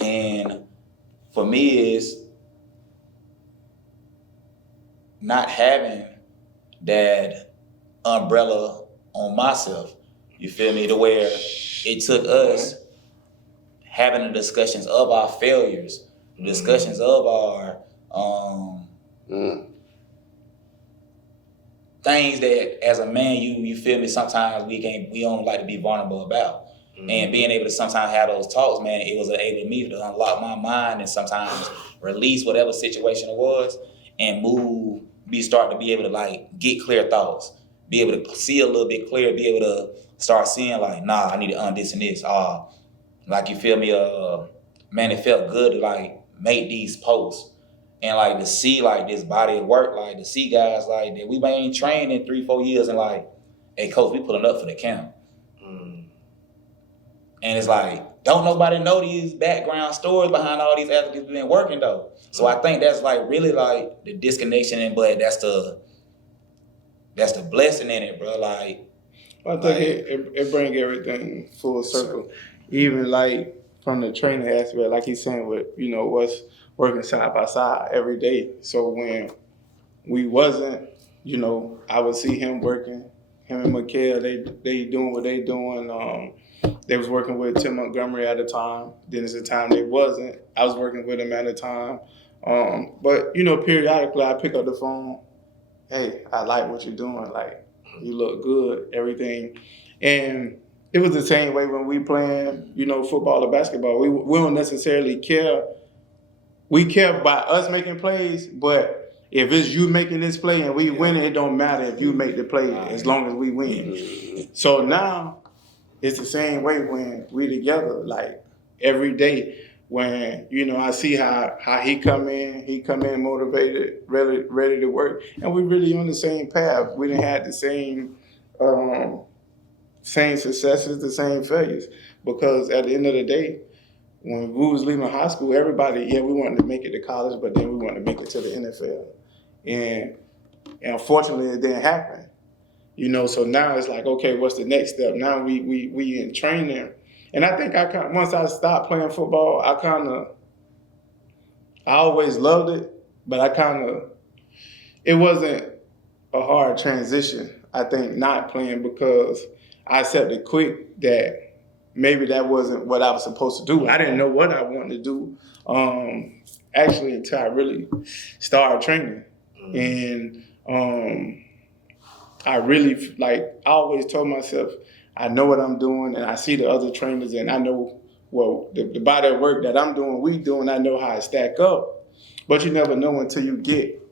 And for me is not having that umbrella on myself. You feel me? To where it took us having the discussions of our failures, discussions of our things that as a man you feel me, sometimes we don't like to be vulnerable about. And being able to sometimes have those talks, man, it was able me to unlock my mind and sometimes release whatever situation it was and start to be able to like get clear thoughts, be able to see a little bit clearer, be able to start seeing like, nah, I need to this and this. Like you feel me, man, it felt good to like make these posts and like to see like this body of work, like to see guys like that we ain't trained in 3-4 years and like, hey coach, we pulling up for the camp. And it's like, don't nobody know these background stories behind all these athletes been working though. So I think that's like really like the disconnection, but that's the blessing in it, bro. Like, I think it bring everything full circle. Even like from the training aspect, like he's saying, with what's working side by side every day. So when we wasn't, I would see him working, him and Mikael, they doing what they doing. They was working with Tim Montgomery at the time. Then there's a time they wasn't. I was working with him at the time. But periodically I pick up the phone. Hey, I like what you're doing. Like, you look good, everything. And it was the same way when we playing, football or basketball. We don't necessarily care. We care about us making plays, but if it's you making this play and we win it don't matter if you make the play as long as we win. So now it's the same way when we together, like every day. When I see how he come in motivated, ready to work, and we really on the same path. We didn't have the same successes, the same failures, because at the end of the day, when we was leaving high school, everybody, we wanted to make it to college, but then we wanted to make it to the NFL, and unfortunately it didn't happen. So now it's like, okay, what's the next step? Now we in training. And I think once I stopped playing football, I always loved it, but it wasn't a hard transition, I think, not playing, because I accepted quick that maybe that wasn't what I was supposed to do. I didn't know what I wanted to do, actually, until I really started training. And I really, I always told myself, I know what I'm doing, and I see the other trainers, and I know, the body of work that I'm doing, I know how it stack up. But you never know until you get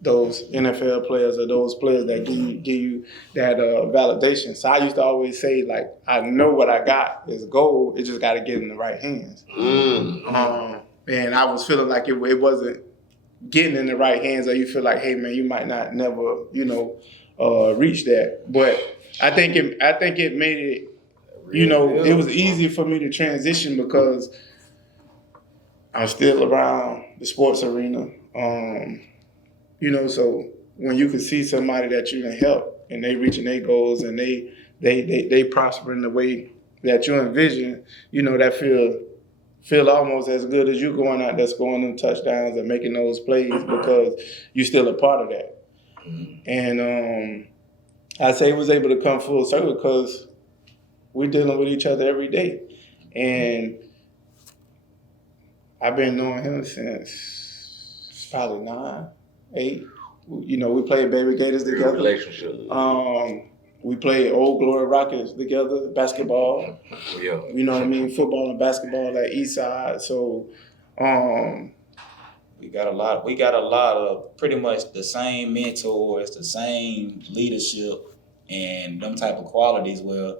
those NFL players or those players that give you that validation. So I used to always say, like, I know what I got is gold. It just got to get in the right hands. And I was feeling like it wasn't getting in the right hands, or you feel like, hey man, you might not never, reach that. But I think it made it, it was easy for me to transition because I'm still around the sports arena. So when you can see somebody that you can help and they reaching their goals and they prosper in the way that you envision, that feel almost as good as you going out there scoring them touchdowns and making those plays, because you're still a part of that. And I say it was able to come full circle because we're dealing with each other every day. And I've been knowing him since probably 9, 8. We played Baby Gators together. Good relationship. We played Old Glory Rockets together, basketball. Yeah. You know what I mean? Football and basketball at Eastside. So we got a lot of pretty much the same mentors, the same leadership, and them type of qualities. Well,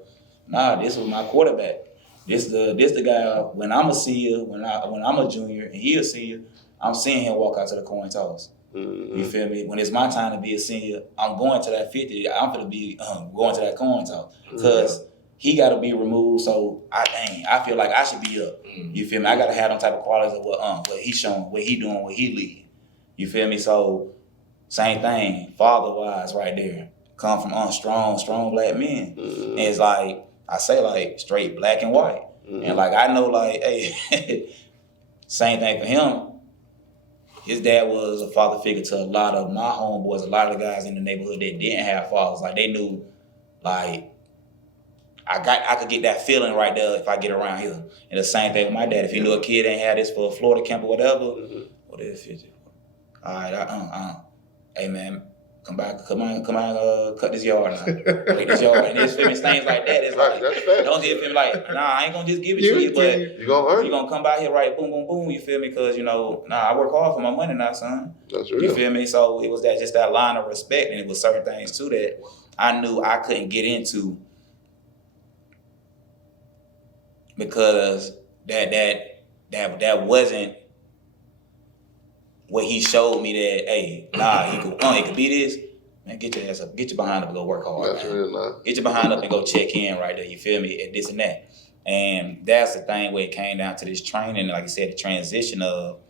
this was my quarterback. This the guy. When I'm a senior, when I'm a junior and he a senior, I'm seeing him walk out to the coin toss. You feel me? When it's my time to be a senior, I'm going to that 50. I'm gonna be going to that coin toss because he got to be removed. So I feel like I should be up. You feel me? I got to have them type of qualities of what he showing, what he doing, what he leading. You feel me? So same thing, father wise, right there. Come from strong black men. And it's like I say, like straight black and white. And like I know, like, hey, same thing for him. His dad was a father figure to a lot of my homeboys, a lot of the guys in the neighborhood that didn't have fathers. Like they knew, like, I could get that feeling right there if I get around here. And the same thing with my dad. If he knew a kid ain't had this for a Florida camp or whatever, what is it? All right, hey man, come on, cut this yard now. Take this yard. And it's things like that. It's like, don't you feel me? Like, nah, I ain't gonna just give it to you, but you gonna earn. You gonna come by here, right? Boom, boom, boom. You feel me? Because I work hard for my money now, son. That's real. You feel me? So it was just that line of respect, and it was certain things too that I knew I couldn't get into because that wasn't what he showed me. That hey, it could be this. Man, get your ass up, get your behind up and go work hard. That's real, man. Get your behind up and go check in right there. You feel me? And this and that. And that's the thing where it came down to this training. Like I said, the transition of,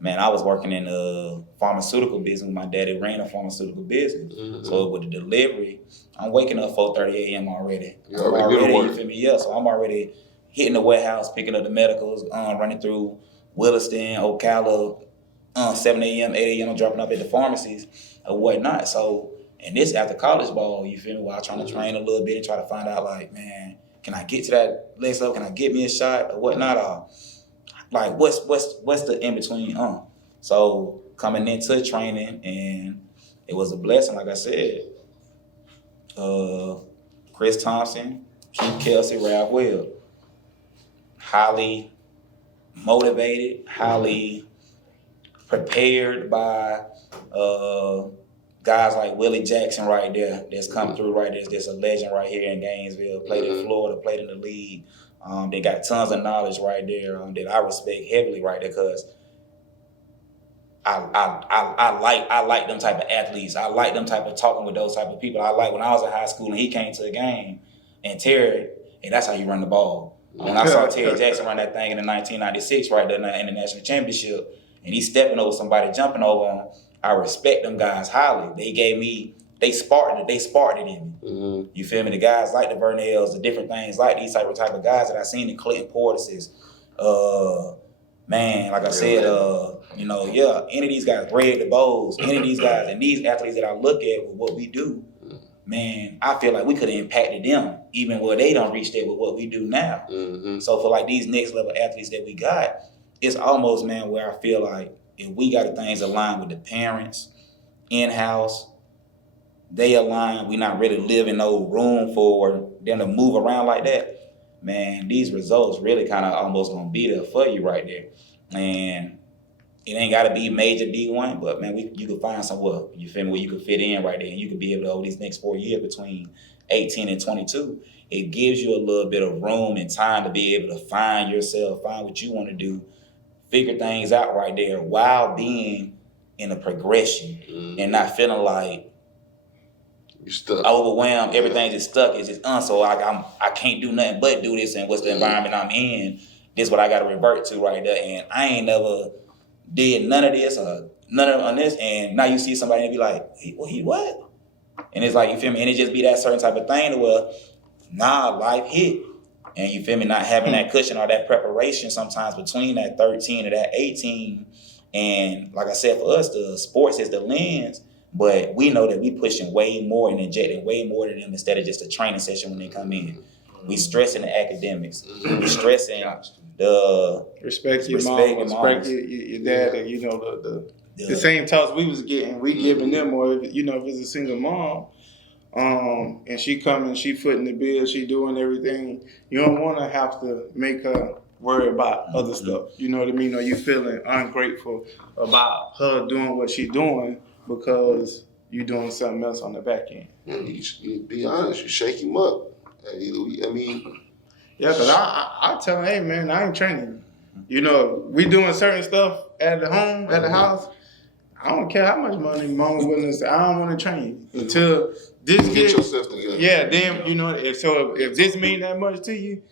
man, I was working in the pharmaceutical business. My daddy ran a pharmaceutical business. So with the delivery, I'm waking up 4:30 a.m. already. You feel me? Yeah, so I'm already hitting the warehouse, picking up the medicals, running through Williston, Ocala, 7 a.m., 8 a.m., I'm dropping up at the pharmacies or whatnot. So, and this after college ball, you feel me, while trying to train a little bit and try to find out, like, man, can I get to that lace up? Can I get me a shot or whatnot? Like, what's the in-between? So, coming into training, and it was a blessing, like I said. Chris Thompson, Keith Kelsey, Ralph Webb. Highly motivated, highly prepared by guys like Willie Jackson right there that's come through right there. There's a legend right here in Gainesville, played in Florida, played in the league. They got tons of knowledge right there that I respect heavily right there because I like them type of athletes. I like them type of talking with those type of people. I like when I was in high school and he came to the game and Terry, hey, that's how you run the ball. When I saw Terry Jackson run that thing in the 1996 right there in the national championship, and he's stepping over somebody, jumping over him, I respect them guys highly. They sparked it in me. You feel me? The guys like the Vernells, the different things, like these type of guys that I seen in Clinton Portis's. Man, like I said, any of these guys, Greg DeBose, any of these guys, and these athletes that I look at with what we do, man, I feel like we could have impacted them even where they don't reach there with what we do now. So for like these next level athletes that we got, it's almost, man, where I feel like if we got the things aligned with the parents, in-house, they align, we not really living no room for them to move around like that, man, these results really kind of almost gonna be there for you right there. And it ain't gotta be major D1, but man, you could find somewhere, you feel me, where you could fit in right there and you could be able to, over these next 4 years between 18 and 22, it gives you a little bit of room and time to be able to find yourself, find what you want to do, figure things out right there while being in a progression and not feeling like you're stuck, overwhelmed, everything just stuck. It's just so I can't do nothing but do this, and what's the environment I'm in, this is what I got to revert to right there. And I ain't never did none of this or none of this, and now you see somebody and be like, he what? And it's like, you feel me? And it just be that certain type of thing to where, life hit. And you feel me, not having that cushion or that preparation sometimes between that 13 and that 18. And like I said, for us, the sports is the lens, but we know that we pushing way more and injecting way more to them instead of just a training session when they come in. We stressing the academics. We stressing the respect your mom, respect your dad, and the same talks we was getting, we giving them, or if it's a single mom. And she coming, she footing the bill, she doing everything. You don't want to have to make her worry about other stuff. You know what I mean? Or you feeling ungrateful about her doing what she doing because you doing something else on the back end. You be honest, you shake him up. I mean, yeah, because I tell him, hey man, I ain't training. We doing certain stuff at the home, at the house. I don't care how much money mom willing to say. I don't want to train you until this Get yourself together. Yeah, then you know if this mean that much to you,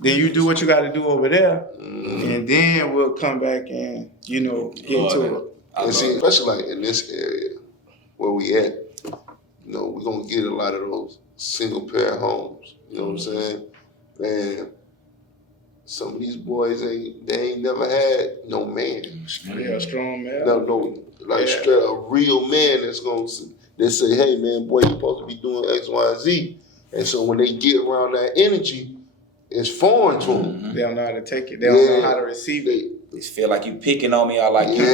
then you do what you got to do over there, and then we'll come back and get to it. And see, especially like in this area where we at, we're gonna get a lot of those single parent homes. You know what I'm saying? Man, some of these boys ain't never had no man. Yeah, strong man. Straight a real man that say, hey man, boy, you supposed to be doing X, Y, and Z. And so when they get around that energy, it's foreign to them. They don't know how to take it. They don't know how to receive it. They feel like you picking on me, or like you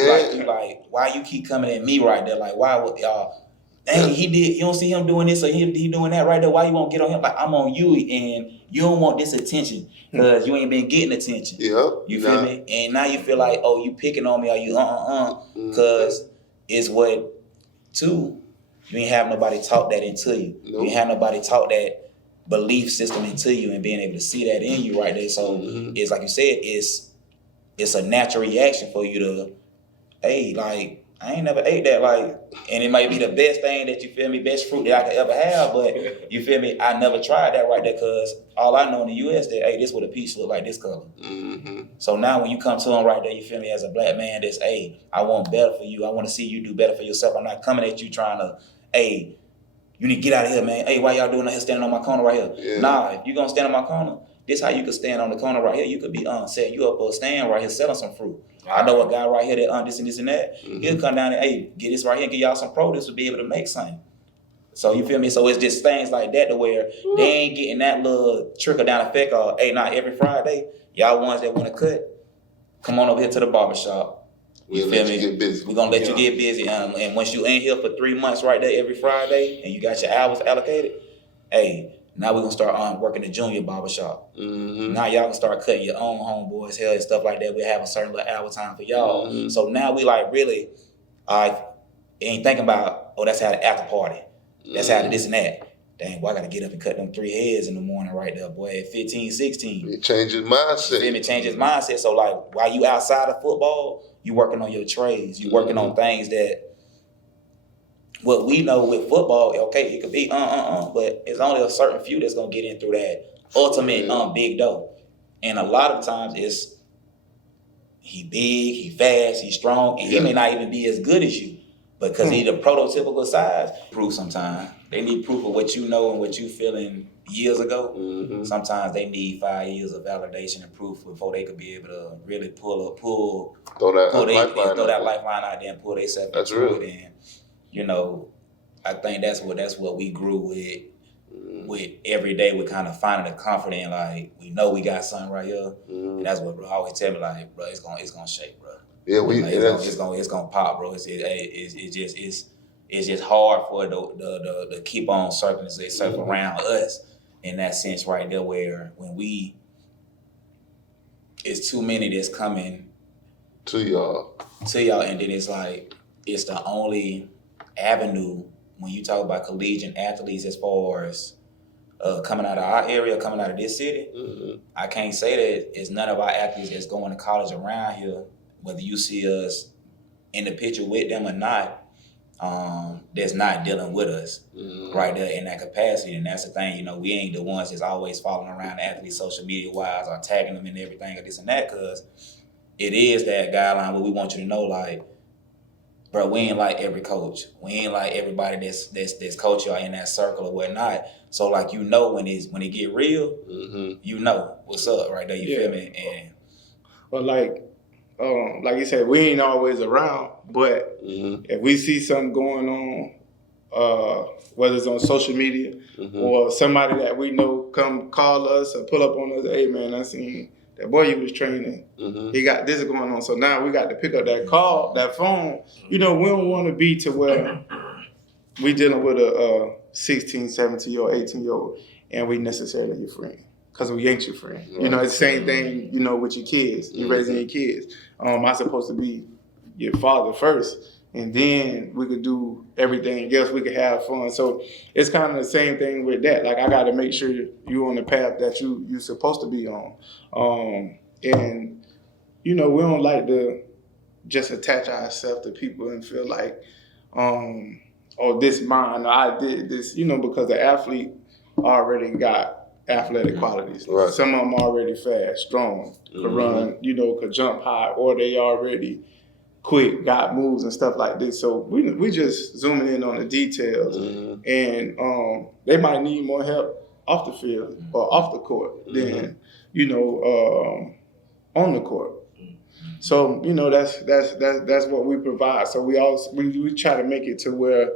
like why you keep coming at me right there? Like why would y'all? Dang, he did. You don't see him doing this or he doing that right there. Why you won't get on him? Like I'm on you, and you don't want this attention because you ain't been getting attention. Yep. You feel me? And now you feel like, oh, you picking on me, or you because it's what too. You ain't have nobody talk that into you. Nope. You ain't have nobody talk that belief system into you and being able to see that in you right there. So it's like you said, it's a natural reaction for you to, hey, like. I ain't never ate that, and it might be the best thing that you feel me, best fruit that I could ever have, but you feel me, I never tried that right there because all I know in the U.S. that, hey, this what a peach look like, this color. So now when you come to them right there, you feel me, as a black man, that's, hey, I want better for you. I want to see you do better for yourself. I'm not coming at you trying to, hey, you need to get out of here, man. Hey, why y'all doing that here standing on my corner right here? Yeah. Nah, if you gonna stand on my corner, this how you could stand on the corner right here. You could be setting you up a stand right here selling some fruit. I know a guy right here that this and this and that. He'll come down and, hey, get this right here and get y'all some produce to be able to make something. So you feel me? So it's just things like that to where they ain't getting that little trickle down effect of, hey, not every Friday, y'all ones that want to cut, come on over here to the barbershop. You feel me? We're going to let you get busy. And once you ain't here for 3 months right there every Friday and you got your hours allocated, hey, now we're going to start working the junior barbershop. Now y'all can start cutting your own homeboys' hair and stuff like that. We have a certain little hour time for y'all. So now we like really ain't thinking about, oh, that's how the after party. That's how the this and that. Dang, boy, I got to get up and cut them 3 heads in the morning right there, boy, at 15, 16. It changes mindset. It changes mindset. So like while you outside of football, you working on your trades. You working on things that what we know with football, okay, it could be but it's only a certain few that's gonna get in through that ultimate big dough. And a lot of times it's he big, he fast, he's strong, and he may not even be as good as you. But because he's the prototypical size, proof sometimes. They need proof of what you know and what you feeling years ago. Sometimes they need 5 years of validation and proof before they could be able to really throw that lifeline out there and pull themselves into it. And I think that's what we grew with every day. We kind of finding the comfort in, like, we know we got something right here, and that's what bro always tell me, like, bro, it's gonna shake, bro. Yeah, it's gonna pop, bro. It's just hard for it to keep on circling around us in that sense right there, where when it's too many that's coming to y'all, and then it's like it's the only avenue when you talk about collegiate athletes as far as coming out of our area, coming out of this city. I can't say that it's none of our athletes that's going to college around here, whether you see us in the picture with them or not, that's not dealing with us right there in that capacity. And that's the thing, we ain't the ones that's always following around the athletes social media wise or tagging them in everything or this and that, because it is that guideline where we want you to know, like, bro, we ain't like every coach. We ain't like everybody that's coach y'all in that circle or whatnot. So like when it get real, what's up right there. You feel me? And well, like you said, we ain't always around, but if we see something going on, whether it's on social media or somebody that we know come call us or pull up on us, hey man, I seen that boy you was training. He got this going on. So now we got to pick up that call, that phone. We don't want to be to where we dealing with a 16, 17-year-old, 18-year-old, and we necessarily your friend. Because we ain't your friend. It's the same thing, with your kids. You're raising your kids. I'm supposed to be your father first. And then we could do everything else. We could have fun. So it's kind of the same thing with that. Like, I got to make sure you're on the path that you're supposed to be on. And, we don't like to just attach ourselves to people and feel like, oh, this mine, or I did this, because the athlete already got athletic qualities. Right. Some of them already fast, strong, could run, could jump high, or they already quick, got moves and stuff like this. So we just zooming in on the details, and they might need more help off the field or off the court than on the court. So that's what we provide. So we try to make it to where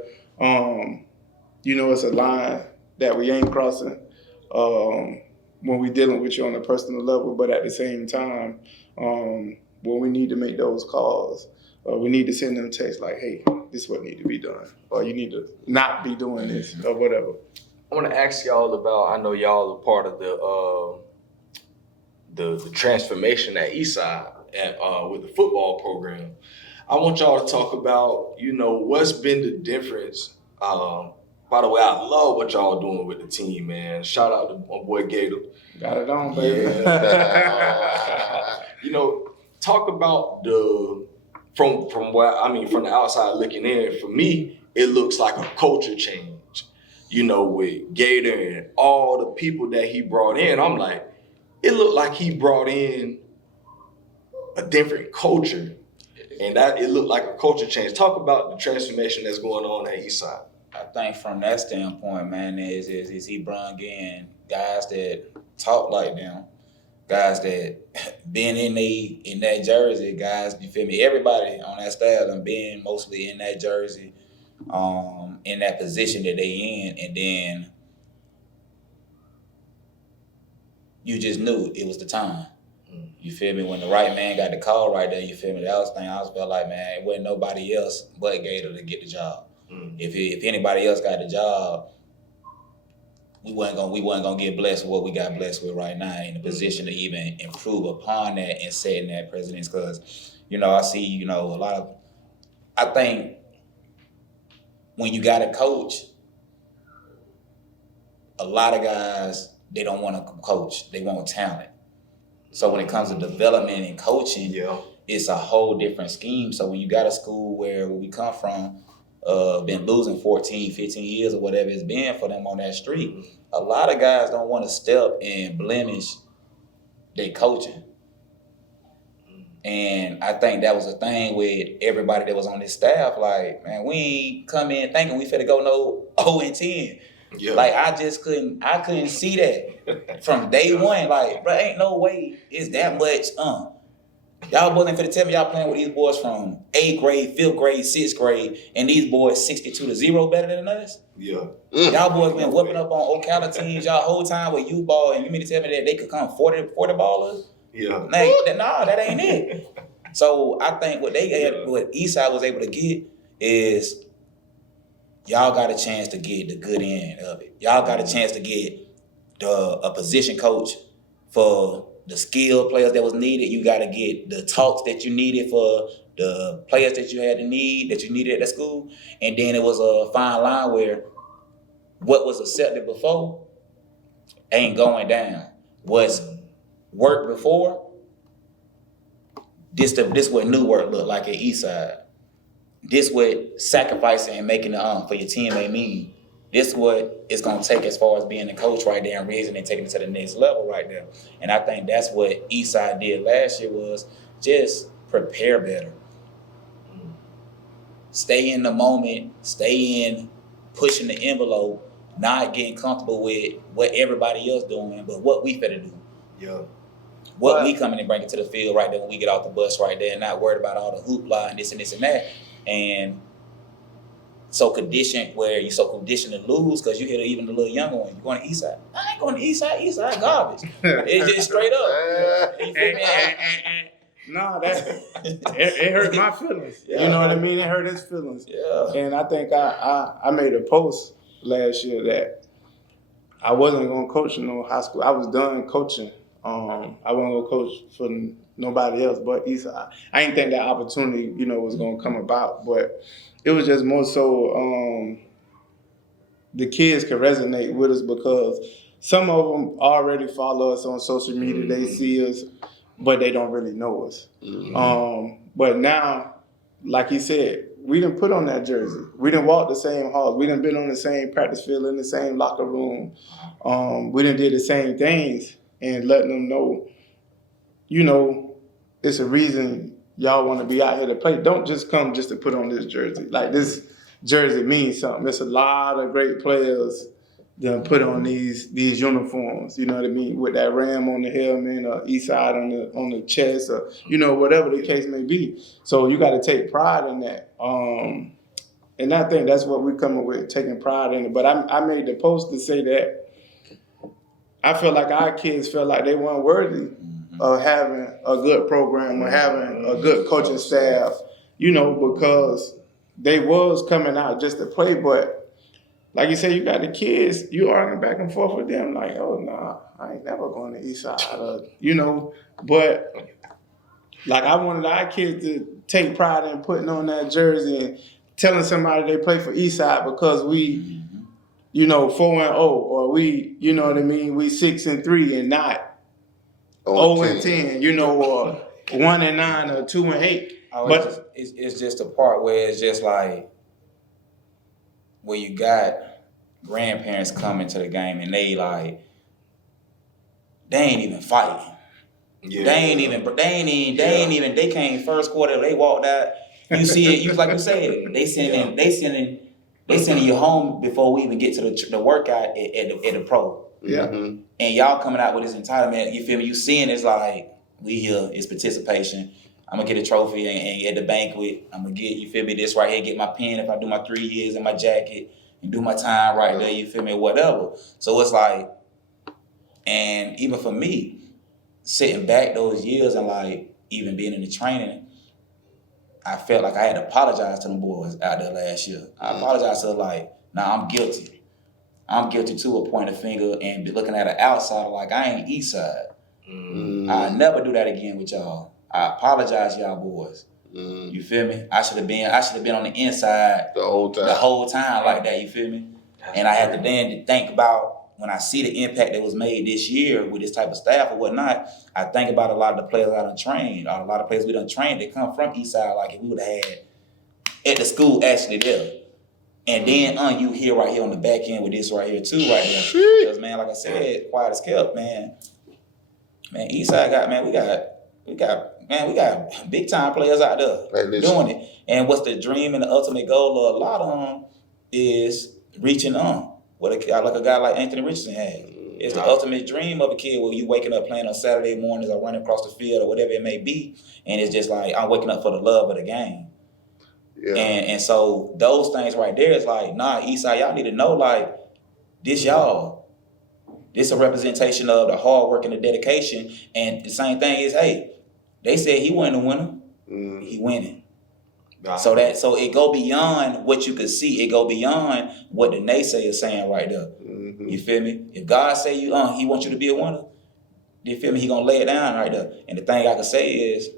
it's a line that we ain't crossing when we dealing with you on a personal level, but at the same time, when we need to make those calls, we need to send them texts like, hey, this is what need to be done, or you need to not be doing this, or whatever. I want to ask y'all about, I know y'all are part of the transformation at Eastside with the football program. I want y'all to talk about, what's been the difference. By the way, I love what y'all doing with the team, man. Shout out to my boy Gator. Got it on, baby. Yeah. Talk about from the outside looking in, for me, it looks like a culture change. With Gator and all the people that he brought in, I'm like, it looked like he brought in a different culture, and that it looked like a culture change. Talk about the transformation that's going on at Eastside. I think from that standpoint, man, is he brung in guys that talk like them, guys that been in that jersey, guys, you feel me? Everybody on that staff done been mostly in that jersey, in that position that they in, and then you just knew it was the time. You feel me? When the right man got the call right there, you feel me? That was the thing I felt like, man, it wasn't nobody else but Gator to get the job. If anybody else got the job, we wasn't gonna get blessed with what we got blessed with right now, in a position to even improve upon that and setting that precedence. Because, I see, a lot of, I think when you got a coach, a lot of guys, they don't want to coach, they want talent. So when it comes to development and coaching, it's a whole different scheme. So when you got a school where we come from, been losing 14, 15 years or whatever it's been for them on that street, a lot of guys don't want to step and blemish their coaching. And I think that was a thing with everybody that was on this staff. Like, man, we ain't come in thinking we finna go no 0-10. Yeah. Like, I couldn't see that from day one. Like, bro, ain't no way it's that much. Y'all wasn't finna tell me y'all playing with these boys from 8th grade, 5th grade, 6th grade, and these boys 62-0 better than us? Yeah. Y'all boys been whooping up on Ocala teams y'all whole time with youth ball, and you mean to tell me that they could come 40 ballers? Yeah. Nah, that ain't it. So I think what Eastside was able to get is y'all got a chance to get the good end of it. Y'all got a chance to get a position coach for the skilled players that was needed. You got to get the talks that you needed for the players that you needed at the school. And then it was a fine line where what was accepted before ain't going down. What's worked before, this what new work look like at Eastside. This what sacrificing and making it for your team may mean. This what it's gonna take as far as being the coach right there and raising and taking it to the next level right there. And I think that's what Eastside did last year, was just prepare better. Stay in the moment, stay in pushing the envelope, not getting comfortable with what everybody else doing, but what we finna do. Yeah. What we coming and bringing to the field right there when we get off the bus right there, and not worried about all the hoopla and this and that. And so conditioned to lose because you hit even the little younger one. You going to Eastside? I ain't going to Eastside garbage. It's just straight up. You feel me? No, it hurt my feelings. Yeah. You know what I mean? It hurt his feelings. Yeah. And I think I made a post last year that I wasn't going to coach in no high school. I was done coaching. I wasn't going to coach for nobody else but Eastside. I didn't think that opportunity, was going to come about, but it was just more so the kids could resonate with us because some of them already follow us on social media. They see us but they don't really know us. Mm-hmm. But now, like he said, we done put on that jersey. We done walked the same halls. We done been on the same practice field, in the same locker room. We done did the same things, and letting them know, it's a reason y'all want to be out here to play. Don't just come just to put on this jersey. Like, this jersey means something. There's a lot of great players that put on these uniforms. You know what I mean? With that ram on the helmet, or Eastside on the chest, or whatever the case may be. So you got to take pride in that. And I think that's what we're coming with, taking pride in it. But I made the post to say that I feel like our kids felt like they weren't worthy of having a good program or having a good coaching staff, because they was coming out just to play. But like you said, you got the kids, you arguing back and forth with them like, oh, nah, I ain't never going to Eastside, But like, I wanted our kids to take pride in putting on that jersey and telling somebody they play for Eastside because we, 4-0, or we, we 6-3 and not 0-10, or 1-9 or 2-8. But it's just a part where it's just like where you got grandparents coming to the game and they ain't even fighting. Yeah. They came first quarter, they walked out. You see it, like you said, they sending you home before we even get to the workout at the pro. Yeah. Mm-hmm. And y'all coming out with this entitlement, you feel me? You seeing it's like, we here, it's participation. I'm gonna get a trophy and at the banquet, I'm gonna get, you feel me, this right here, get my pen if I do my 3 years in my jacket and do my time right there, you feel me, whatever. So it's like, and even for me, sitting back those years and like even being in the training, I felt like I had to apologize to them boys out there last year. I apologized to like, nah, I'm guilty. I'm guilty too of pointing a finger and be looking at an outsider like I ain't Eastside. I'll never do that again with y'all. I apologize, y'all boys. You feel me? I should have been on the inside the whole time like that, you feel me? And I had to then think about when I see the impact that was made this year with this type of staff or whatnot, I think about a lot of the players I done trained, or a lot of players we done trained that come from Eastside, like if we would have had at the school actually there. And then you here right here on the back end with this right here too, right here. Because man, like I said, quiet as kept, man. Man, Eastside we got big time players out there doing it. And what's the dream and the ultimate goal of a lot of them is reaching on. What a guy like Anthony Richardson had. It's the ultimate dream of a kid where you waking up playing on Saturday mornings or running across the field or whatever it may be. And it's just like, I'm waking up for the love of the game. Yeah. And so those things right there is like, nah, Eastside, y'all need to know, like, this y'all. This a representation of the hard work and the dedication. And the same thing is, hey, they said he wasn't a winner. He winning. So it go beyond what you could see. It go beyond what the naysayers saying right there. You feel me? If God say he wants you to be a winner, you feel me? He gonna lay it down right there. And the thing I can say is,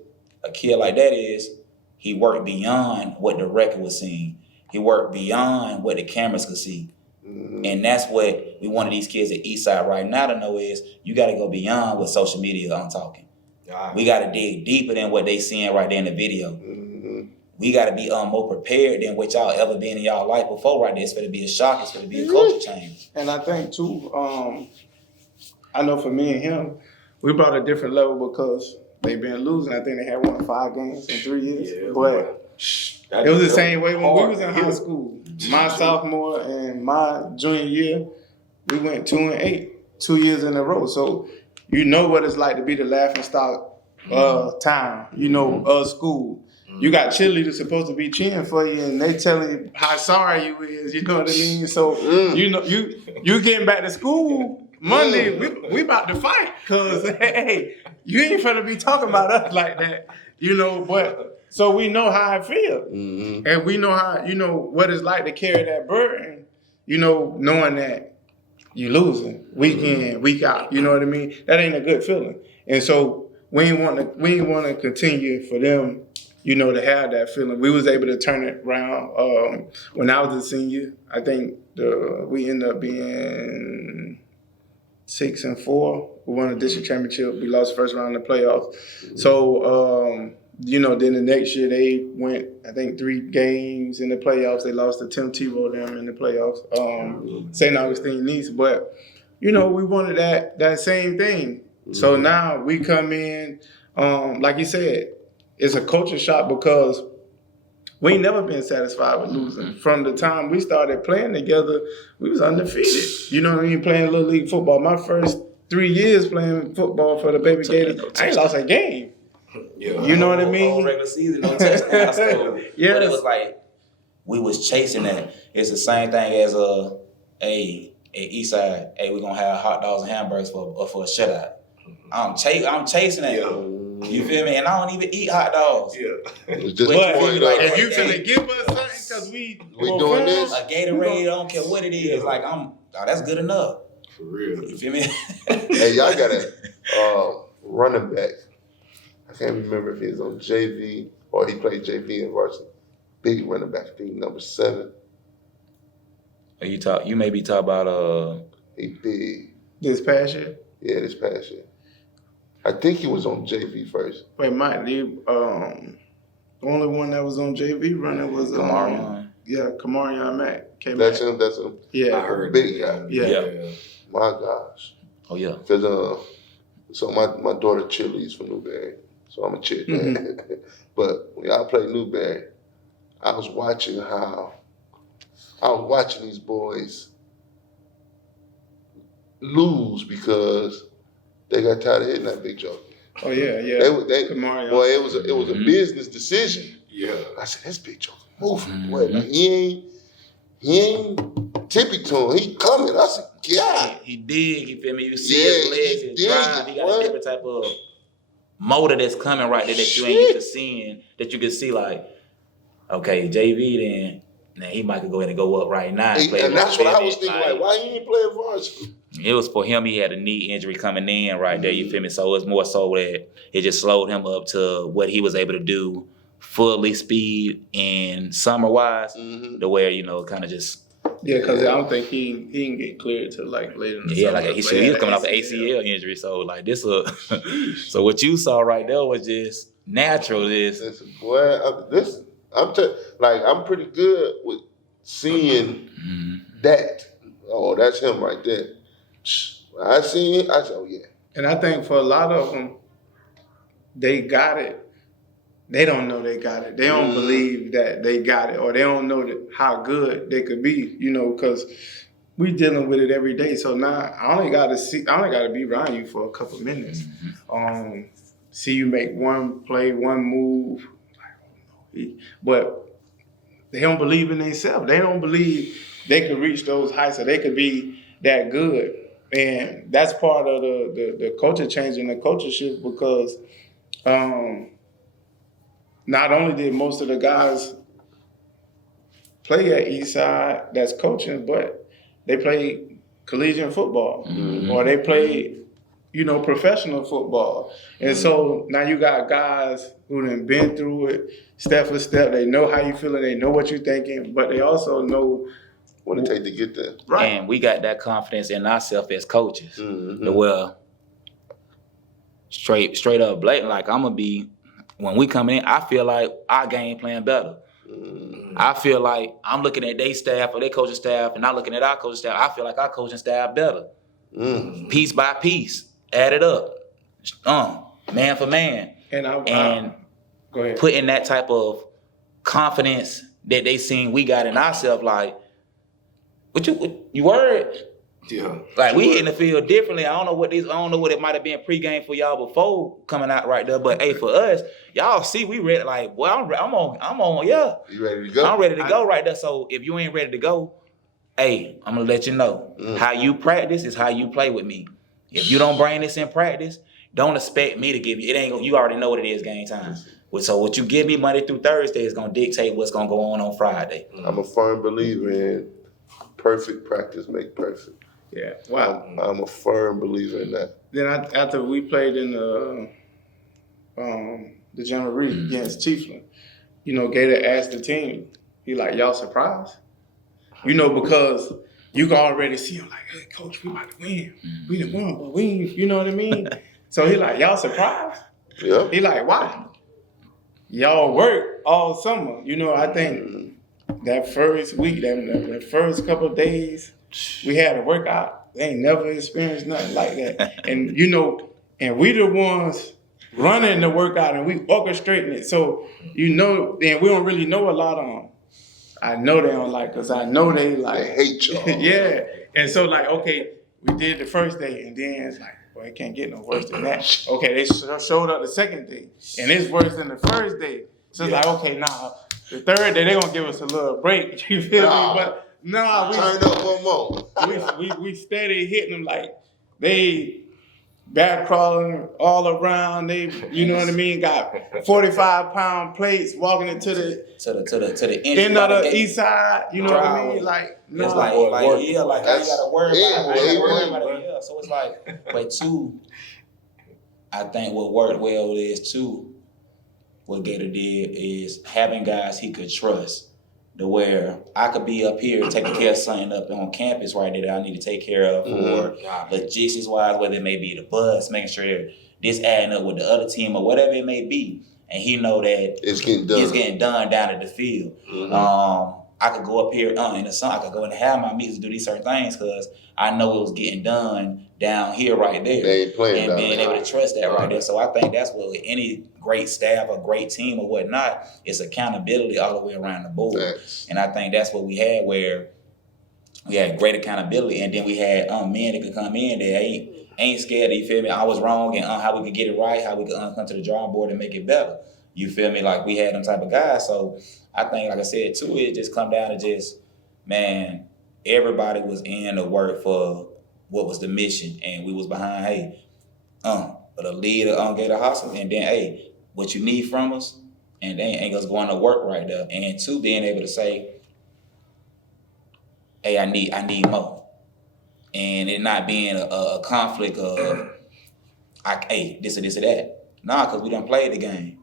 a kid like that is, he worked beyond what the record was seeing. He worked beyond what the cameras could see. And that's what we wanted these kids at Eastside right now to know is, you got to go beyond what social media is talking. We got to dig deeper than what they seeing right there in the video. We got to be more prepared than what y'all ever been in y'all life before right there. It's going to be a shock. It's going to be a culture change. And I think, too, I know for me and him, we brought a different level because they've been losing. I think they had won 5 games in 3 years. Yeah, but it was the same way when we was in high school. My sophomore and my junior year, we went 2-8, 2 years in a row. So you know what it's like to be the laughing stock of town, of school. You got cheerleaders supposed to be cheering for you, and they telling you how sorry you is. You know what I mean? So you getting back to school Monday. We about to fight because hey, you ain't finna be talking about us like that. But so we know how I feel, and we know how what it's like to carry that burden. Knowing that you losing week in, week out. You know what I mean? That ain't a good feeling, and so we ain't want to continue for them. To have that feeling. We was able to turn it around. When I was a senior, I think we ended up being 6-4 We won a district championship. We lost the first round in the playoffs. So, then the next year they went, I think, 3 games in the playoffs. They lost to Tim Tebow them in the playoffs. St. Augustine Nice. But, we wanted that same thing. So now we come in, like you said, it's a culture shock because we ain't never been satisfied with losing. From the time we started playing together, we was undefeated. You know what I mean? Playing Little League football. My first 3 years playing football for the Baby Gators, I ain't lost a game. Yeah. You know what I mean? Whole regular season, no touchdowns. So, yes. But it was like we was chasing that. It's the same thing as Eastside. Hey, we're gonna have hot dogs and hamburgers for a shutout. I'm chasing that. Yeah. You feel me? And I don't even eat hot dogs. Yeah. But if you finna give us something because we doing this, a Gatorade, I don't care what it is. Like that's good enough. For real. You feel me? Hey, y'all got a running back. I can't remember if he was on JV or he played JV in varsity. Big running back, I think number 7. You may be talking about He big. This past year? Yeah, this past year. I think he was on JV first. Wait, Mike, the only one that was on JV running was Kamarion. Kamarion Mack. That's him. Yeah, I heard big guy. Yeah. My gosh. Oh yeah. Because so my daughter cheerleads for Newberry, so I'm a cheer dad. But when I played Newberry, I was watching these boys lose because they got tired of hitting that big joke. Oh yeah. Kamarion. Boy, it was a business decision. Yeah. I said, this big joke moving. Boy, like, he ain't tippy to him. He coming. I said, God. He dig. You feel me? You see his legs, his drive. He got a different type of motor that's coming right there that you ain't used to seeing. That you can see like, okay, JV then he might could go ahead and go up right now. And that's what I was thinking. Like, why he ain't playing varsity? It was for him. He had a knee injury coming in right there. You feel me? So it was more so that it just slowed him up to what he was able to do fully speed and summer wise, to where kind of just. Yeah, because I don't think he didn't get cleared till like later in the summer. Like he was coming off an ACL injury, so like this. So what you saw right there was just natural. Listen, boy, I'm pretty good with seeing that. Oh, that's him right there. I seen him. I said, oh yeah. And I think for a lot of them, they got it. They don't know they got it. They don't believe that they got it, or they don't know how good they could be. Because we dealing with it every day. So now I only got to be around you for a couple minutes. See you make one play, one move, but they don't believe in themselves. They don't believe they could reach those heights, or they could be that good. And that's part of the culture change and the culture shift because not only did most of the guys play at Eastside that's coaching, but they played collegiate football or they played, professional football. And so now you got guys who done been through it step for step. They know how you feeling. They know what you're thinking, but they also know what it take to get there. Right. And we got that confidence in ourselves as coaches. Well, straight up blatant, like I'm going to be, when we come in, I feel like our game plan better. I feel like I'm looking at their staff or their coaching staff and I'm looking at our coaching staff. I feel like our coaching staff better. Piece by piece, add it up. Man for man. And go ahead. Putting that type of confidence that they seen we got in ourselves, like, what you worried? Yeah. Like we in the field differently. I don't know what it might have been pregame for y'all before coming out right there. But hey, for us, y'all see we ready. Like, boy, I'm on. Yeah. You ready to go? I'm ready to go right there. So if you ain't ready to go, hey, I'm gonna let you know. How you practice is how you play with me. If you don't bring this in practice, don't expect me to give you. It ain't. You already know what it is. Game time. So what you give me Monday through Thursday is gonna dictate what's gonna go on Friday. I'm a firm believer in perfect practice make perfect. Yeah, wow. I'm a firm believer in that. Then after we played in the General Reed against Chiefland, Gator asked the team, he like, y'all surprised? Because you can already see him like, hey, coach, we about to win. We done won, but we ain't, you know what I mean? So he like, y'all surprised? Yeah. He like, why? Y'all work all summer. You know, I think that first week, that first couple of days, we had a workout. They ain't never experienced nothing like that. And, you know, and we the ones running the workout and we orchestrating it. So, you know, and we don't really know a lot on them. I know they don't like us. I know they like. They hate y'all. Yeah. And so, like, okay, we did the first day, and then it's like, well, it can't get no worse than that. Okay, they showed up the second day, and it's worse than the first day. So it's like, okay, nah, the third day, they're going to give us a little break. You feel me? But nah, turn up one more. we steady hitting them like they back crawling all around. They, you know what I mean? Got 45-pound plates walking into the end of the east side. You know what I mean? Like, no, it's like yeah, like I ain't gotta worry about it. I ain't gotta worry about it. Yeah. So it's like, but two, I think what worked well is too, what Gator did is having guys he could trust. To where I could be up here taking care of something up on campus right there that I need to take care of, or logistics wise, whether it may be the bus, making sure this adding up with the other team or whatever it may be, and he know that it's getting done down at the field. I could go up here in the sun. I could go and have my meetings and do these certain things because I know it was getting done down here right there. They ain't playing and being able to trust that right there. So I think that's what any great staff or great team or whatnot, it's accountability all the way around the board. Thanks. And I think that's what we had, where we had great accountability, and then we had men that could come in that ain't scared, you feel me? I was wrong, and how we could get it right, how we could come to the drawing board and make it better. You feel me? Like, we had them type of guys. So I think, like I said, too, it just come down to just, man, everybody was in the work for what was the mission, and we was behind, hey, but a leader Gator Hustle, and then, hey, what you need from us, and then ain't us going to work right there. And two, being able to say, hey, I need more. And it not being a conflict of, hey, this or this or that. Nah, because we done played the game.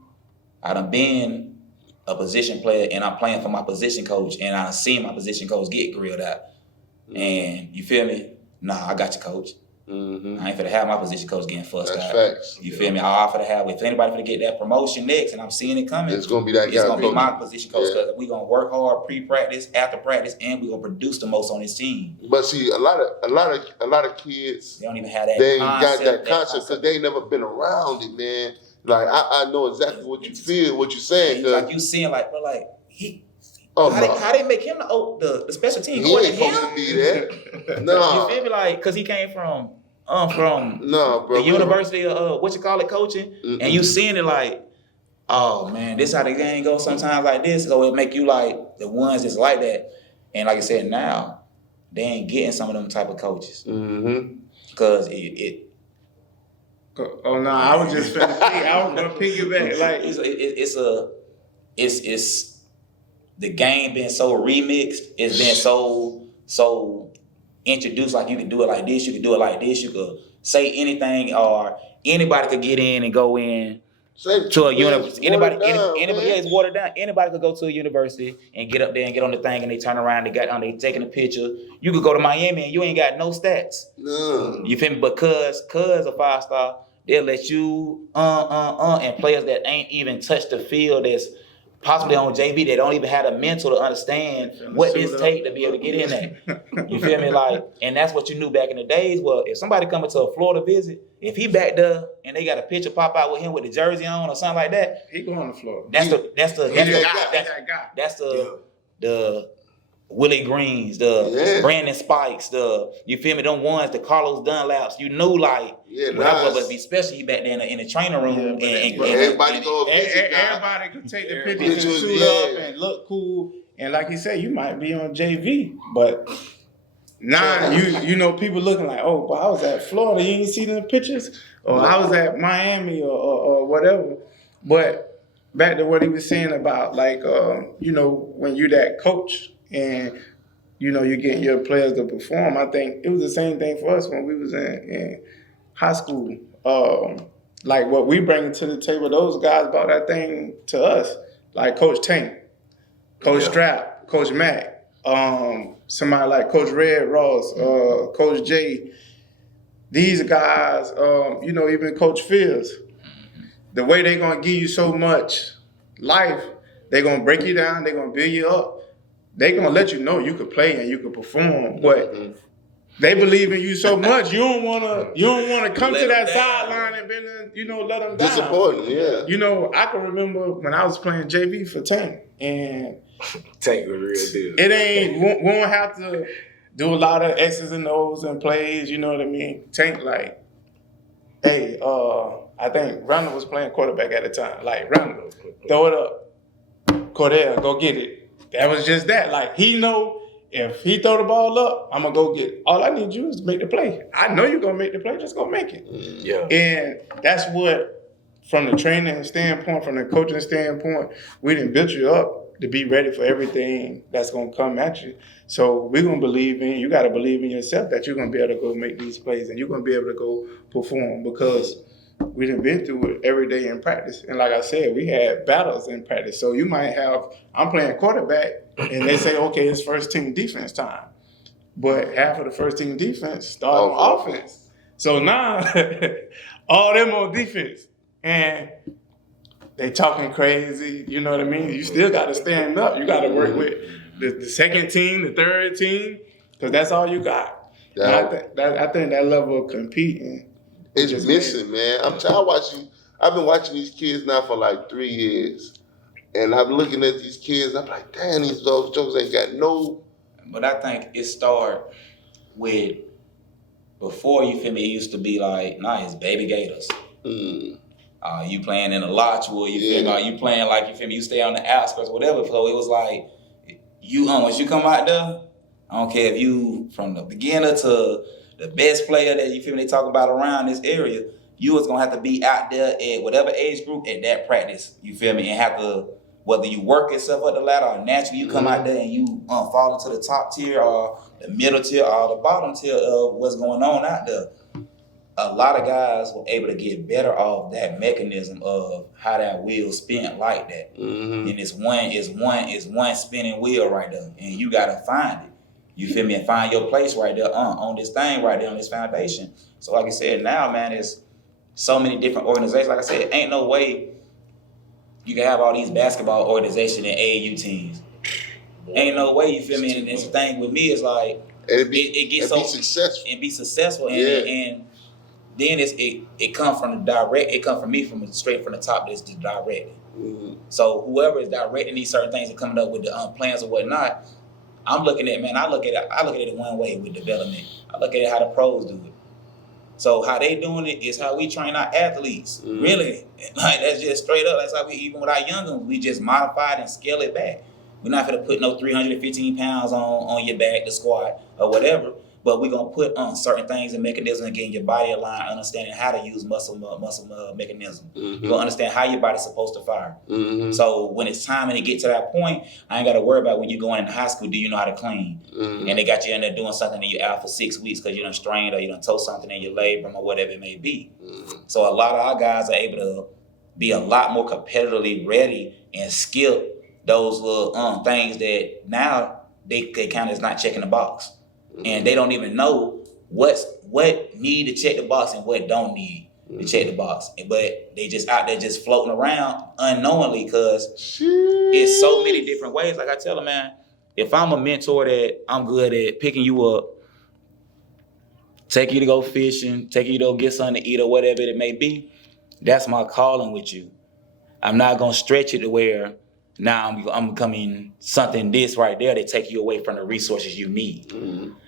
I done been a position player, and I'm playing for my position coach, and I seen my position coach get grilled out. And you feel me? Nah, I got you, coach. I ain't finna have my position coach getting fussed out. Facts. You feel me? I finna have, if anybody finna get that promotion next, and I'm seeing it coming, it's gonna be that guy. It's gonna be my position coach, because we gonna work hard pre-practice, after practice, and we gonna produce the most on this team. But see, a lot of kids, they don't even have that. They ain't got that concept because they ain't never been around it, man. Like I know exactly what you feel, what you're saying. Like you seeing, like, bro, like he. Oh, how they make him the special team? He ain't supposed to be there. No. You feel me? Like, cause he came from no, bro, the University of coaching, and you seeing it like, oh man, this how the game goes sometimes like this. So it make you like the ones that's like that. And like I said, now they ain't getting some of them type of coaches. Cause it oh no, I was just finna I was gonna piggyback. Like it's the game been so remixed. It's been so introduced. Like, you can do it like this, you can do it like this. You could say anything, or anybody could get in and go in to a university. Anybody, it's watered down. Anybody could go to a university and get up there and get on the thing, and they turn around, they taking a picture. You could go to Miami and you ain't got no stats. You feel me? But cause a 5-star, they'll let you and players that ain't even touched the field, that's possibly on JV, they don't even have the mental to understand what this take to be able to get in there. You feel me? Like, and that's what you knew back in the days. Well, if somebody coming to a Florida visit, if he back there and they got a picture pop out with him with the jersey on or something like that, he going to Florida. That's the Willie Greens, Brandon Spikes, you feel me? Them ones, the Carlos Dunlaps. You knew, like, but especially back there in the training room. Everybody could take the pictures and suit up and look cool. And like you said, you might be on JV, but now you know people looking like, oh, but I was at Florida. You didn't see the pictures, or I was at Miami or whatever. But back to what he was saying about, like, you know, when you that coach. And, you know, you get your players to perform. I think it was the same thing for us when we was in high school. Like, what we bring to the table, those guys brought that thing to us. Like Coach Tank, Coach Strap, Coach Mack. somebody like Coach Red Ross, Coach J, these guys, even Coach Fields, the way they're going to give you so much life, they're going to break you down, they're going to build you up. They're going to let you know you can play and you can perform, but they believe in you so much, you don't want to come to that sideline and let them down. Disappointing, yeah. I can remember when I was playing JV for Tank, and Tank was real deal. it ain't, we won't have to do a lot of X's and O's and plays, you know what I mean? Tank like, hey, I think Randall was playing quarterback at the time. Like, Randall, throw it up. Cordera, go get it. That was just that. Like, he know if he throw the ball up, I'm going to go get it. All I need you is to make the play. I know you're going to make the play. Just go make it. Yeah. And that's what, from the training standpoint, from the coaching standpoint, we done built you up to be ready for everything that's going to come at you. So we're going to believe in, you got to believe in yourself that you're going to be able to go make these plays and you're going to be able to go perform, because we done been through it every day in practice. And like I said, we had battles in practice. So you might have, I'm playing quarterback, and they say, okay, it's first team defense time. But half of the first team defense start on offense. So now, all them on defense. And they talking crazy, you know what I mean? You still got to stand up. You got to work with the second team, the third team, because that's all you got. I think that level of competing, it's missing, man. I've been watching these kids now for like 3 years. And I'm looking at these kids, I'm like, damn, these jokers ain't got no. But I think it started with, before, you feel me, it used to be like, nah, it's baby gators. You playing in a Lodgewood, you feel me? You playing like, you feel me, you stay on the outskirts, whatever. So it was like, once you come out there, I don't care if you from the beginner to the best player that, you feel me, they talk about around this area, you was gonna have to be out there at whatever age group at that practice, you feel me, and have to, whether you work yourself up the ladder or naturally you come out there and you fall into the top tier or the middle tier or the bottom tier of what's going on out there. A lot of guys were able to get better off that mechanism of how that wheel spin like that. And it's one spinning wheel right there, and you gotta find it. You feel me? And find your place right there on this thing right there on this foundation. So like I said, now, man, it's so many different organizations. Like I said, ain't no way you can have all these basketball organizations and AAU teams. Ain't no way, you feel me? And the thing with me is like, it gets so successful. And be successful. And then it comes from the direct. It comes from me straight from the top. That's just direct. So whoever is directing these certain things and coming up with the plans or whatnot, I'm looking at, man. I look at it one way with development. I look at it how the pros do it. So how they doing it is how we train our athletes. Really, like that's just straight up. That's how we, even with our young ones, we just modified and scale it back. We're not gonna put no 315 pounds on your back to squat or whatever. But we're gonna put on certain things and mechanisms and getting your body aligned, understanding how to use muscle mechanism. You're gonna understand how your body's supposed to fire. So when it's time and it get to that point, I ain't gotta worry about when you're going into high school, do you know how to clean? And they got you in there doing something and you're out for 6 weeks because you done strained or you done tore something in your labrum or whatever it may be. So a lot of our guys are able to be a lot more competitively ready and skip those little things that now they count as not checking the box. And they don't even know what need to check the box and what don't need to check the box. But they just out there just floating around unknowingly because it's so many different ways. Like I tell them, man, if I'm a mentor that I'm good at picking you up, take you to go fishing, take you to go get something to eat or whatever it may be, that's my calling with you. I'm not going to stretch it to where now I'm becoming something this right there that take you away from the resources you need.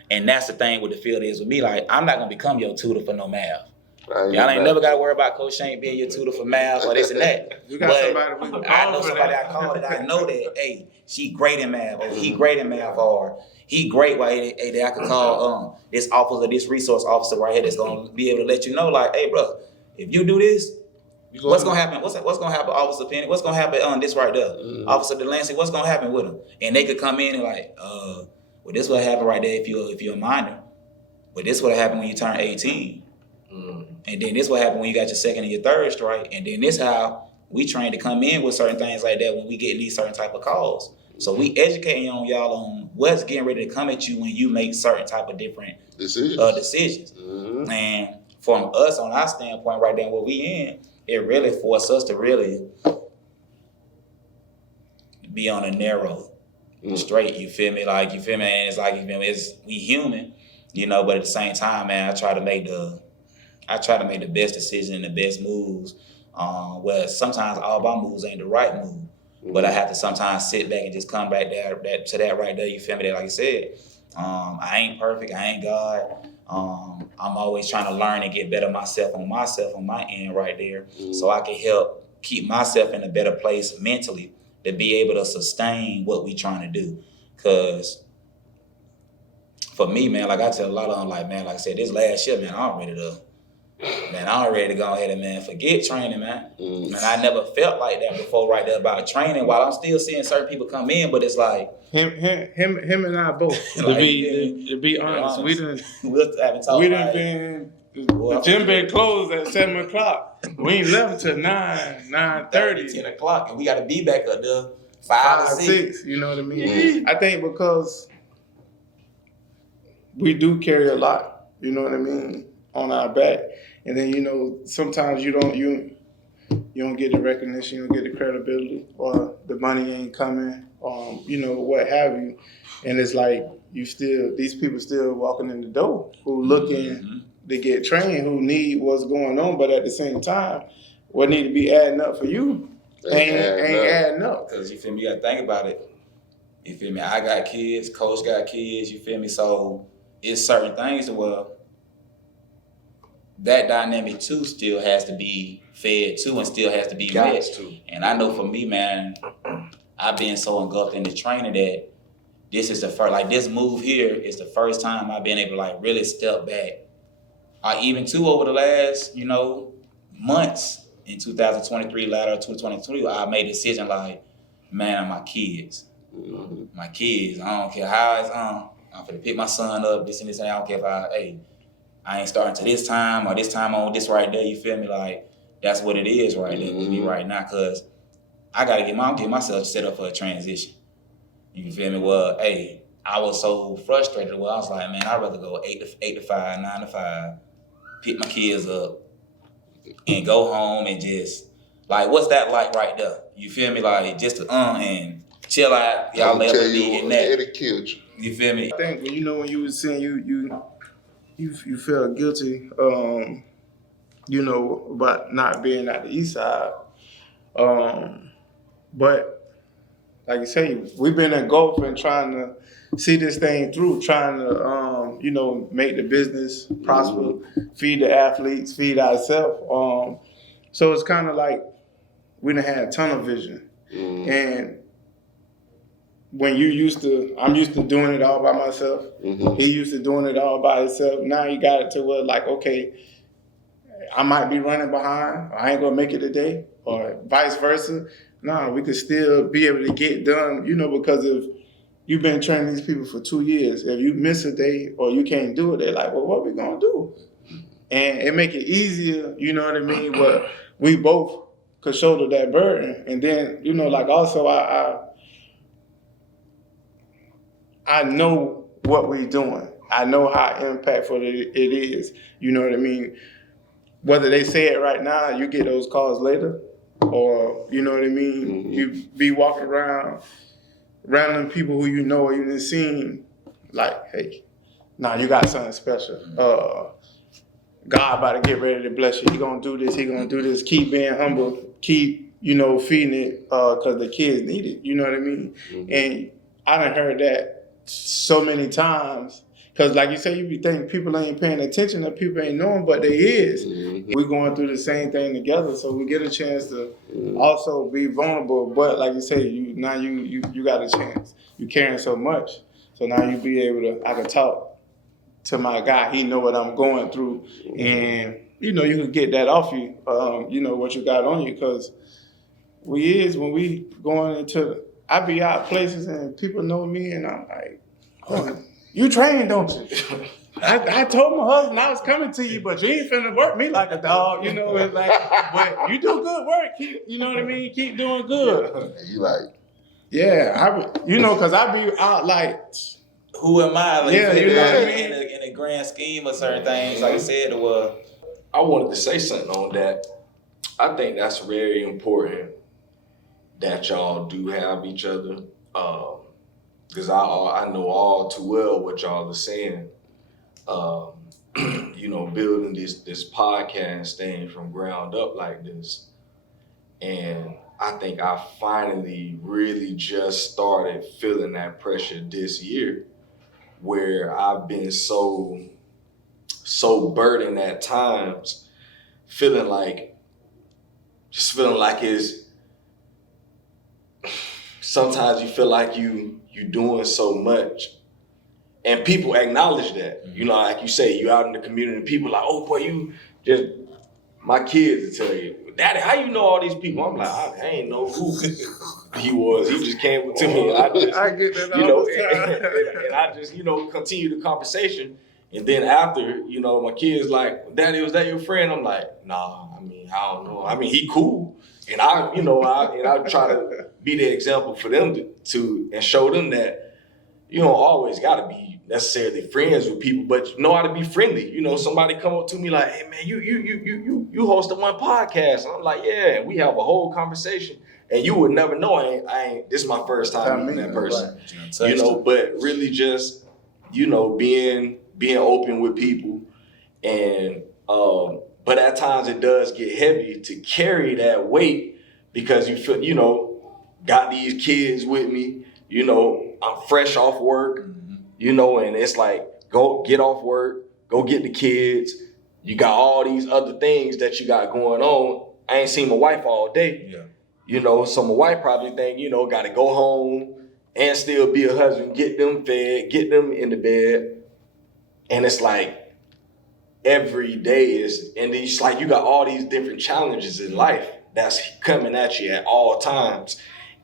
And that's the thing with the field is with me. Like, I'm not going to become your tutor for no math. Y'all ain't never got to worry about Coach Shank being your tutor for math or this and that. You got somebody I know somebody I call that I know that, hey, she great in math, or he great in math, or he great, that I could call this officer, this resource officer right here that's going to be able to let you know, like, hey, bro, if you do this, what's gonna happen? What's gonna happen, Officer Penny? What's gonna happen on this right there? Officer Delancey, what's gonna happen with him? And they could come in and like, well, this would happen right there if you're a minor. But this would happen when you turn 18. And then this would happen when you got your second and your third strike. And then this how we train to come in with certain things like that when we get these certain type of calls. So we educating on y'all on what's getting ready to come at you when you make certain type of different decisions. Mm-hmm. And from us on our standpoint right there, what we in, it really forced us to really be on a narrow straight, you feel me? Like, you feel me? And it's like, you feel me? We human, you know, but at the same time, man, I try to make the best decision and the best moves. Where sometimes all my moves ain't the right move. But I have to sometimes sit back and just come back to that right there, you feel me? That, like I said, I ain't perfect, I ain't God. I'm always trying to learn and get better myself on my end right there, so I can help keep myself in a better place mentally to be able to sustain what we trying to do. Cause for me, man, like I tell a lot of them, like, man, like I said, this last year, man, I'm ready to go ahead and, man, forget training, man. And I never felt like that before right there about training, while I'm still seeing certain people come in, but it's like him and I both. Like, to be honest, we done been the gym been closed at 7:00. We ain't left till 9:30, 10 o'clock, and we got to be back up there 5 or 6. You know what I mean? I think because we do carry a lot, you know what I mean, on our back, and then, you know, sometimes you don't get the recognition, you don't get the credibility, or the money ain't coming, you know, what have you, and it's like these people still walking in the door who looking to get trained, who need what's going on, but at the same time, what need to be adding up for you ain't adding up. Because, you feel me, you got to think about it. You feel me? I got kids, coach got kids, you feel me? So it's certain things where that dynamic too still has to be fed too, and still has to be met too. And I know for me, man, I've been so engulfed in the training that this is the first, like, this move here is the first time I've been able to, like, really step back. Even too, over the last, you know, months in 2023, latter 2023, I made a decision like, man, my kids, I don't care how it's on. I'm finna pick my son up, this and this, and I don't care if I ain't starting to this time or this time on this right there, you feel me? Like, that's what it is right there with me right now, because I got to get myself set up for a transition. You feel me? Well, I was so frustrated. Well, I was like, man, I'd rather go 8 to 5, 9 to 5, pick my kids up, and go home and just, like, what's that like right there? You feel me? Like, just to and chill out. Y'all let me in that. It'll kill you. You feel me? I think, you know, when you was saying you feel guilty, you know, about not being at the east side. But like you say, we've been engulfed and trying to see this thing through, trying to, you know, make the business prosper, feed the athletes, feed ourselves. So it's kind of like we done had tunnel vision. And when I'm used to doing it all by myself. He used to doing it all by himself. Now he got it to where, like, okay, I might be running behind, or I ain't gonna make it today, or vice versa. No, we could still be able to get done, you know, because if you've been training these people for 2 years, if you miss a day or you can't do it, they're like, well, what we gonna do? And it make it easier, you know what I mean? But we both could shoulder that burden. And then, you know, like, also I know what we're doing. I know how impactful it is. You know what I mean? Whether they say it right now, you get those calls later, or, you know what I mean? You be walking around random people who you know or you didn't seen, like, hey, you got something special. God about to get ready to bless you. He gonna do this. Keep being humble. Keep, you know, feeding it, because the kids need it. You know what I mean? And I done heard that so many times, because like you say, you be thinking people ain't paying attention or people ain't knowing, but they is. We going through the same thing together, so we get a chance to also be vulnerable. But like you say, you got a chance. You carrying so much, so now you be able to. I can talk to my guy. He know what I'm going through, and you know you can get that off you. You know what you got on you, because when we going into. I be out places and people know me, and I'm like, oh, you train, don't you? I told my husband I was coming to you, but you ain't finna work me like a dog, you know. It's like, but you do good work. You know what I mean? Keep doing good. You like, Yeah, because I be out like, Who am I? Like, Yeah, you know what I mean? In the grand scheme of certain things, like I said, it was. I wanted to say something on that. I think that's very important that y'all do have each other. Because I know all too well what y'all are saying. Building this podcast thing from ground up like this. And I think I finally really just started feeling that pressure this year, where I've been so burdened at times, feeling like it's, sometimes you feel like you doing so much, and people acknowledge that. Like you say, you out in the community, and people like, oh boy, you just, my kids will tell you, Daddy, how you know all these people? I'm like, I ain't know who he was. He just came to me. And I get that all the time. and I just, continue the conversation. And then after, my kids like, Daddy, was that your friend? I'm like, nah, I don't know. He cool. And I try to be the example for them to and show them that you don't always gotta be necessarily friends with people, but you know how to be friendly. Somebody come up to me like, hey man, you hosted one podcast. And I'm like, yeah, and we have a whole conversation. And you would never know I ain't this is my first time meeting that person. Right. But really just, being open with people. And but at times it does get heavy to carry that weight, because you feel, got these kids with me, I'm fresh off work, and it's like, go get off work, go get the kids. You got all these other things that you got going on. I ain't seen my wife all day. Yeah. So my wife probably think, got to go home and still be a husband, get them fed, get them in the bed. And it's like every day and it's like you got all these different challenges in life that's coming at you at all times.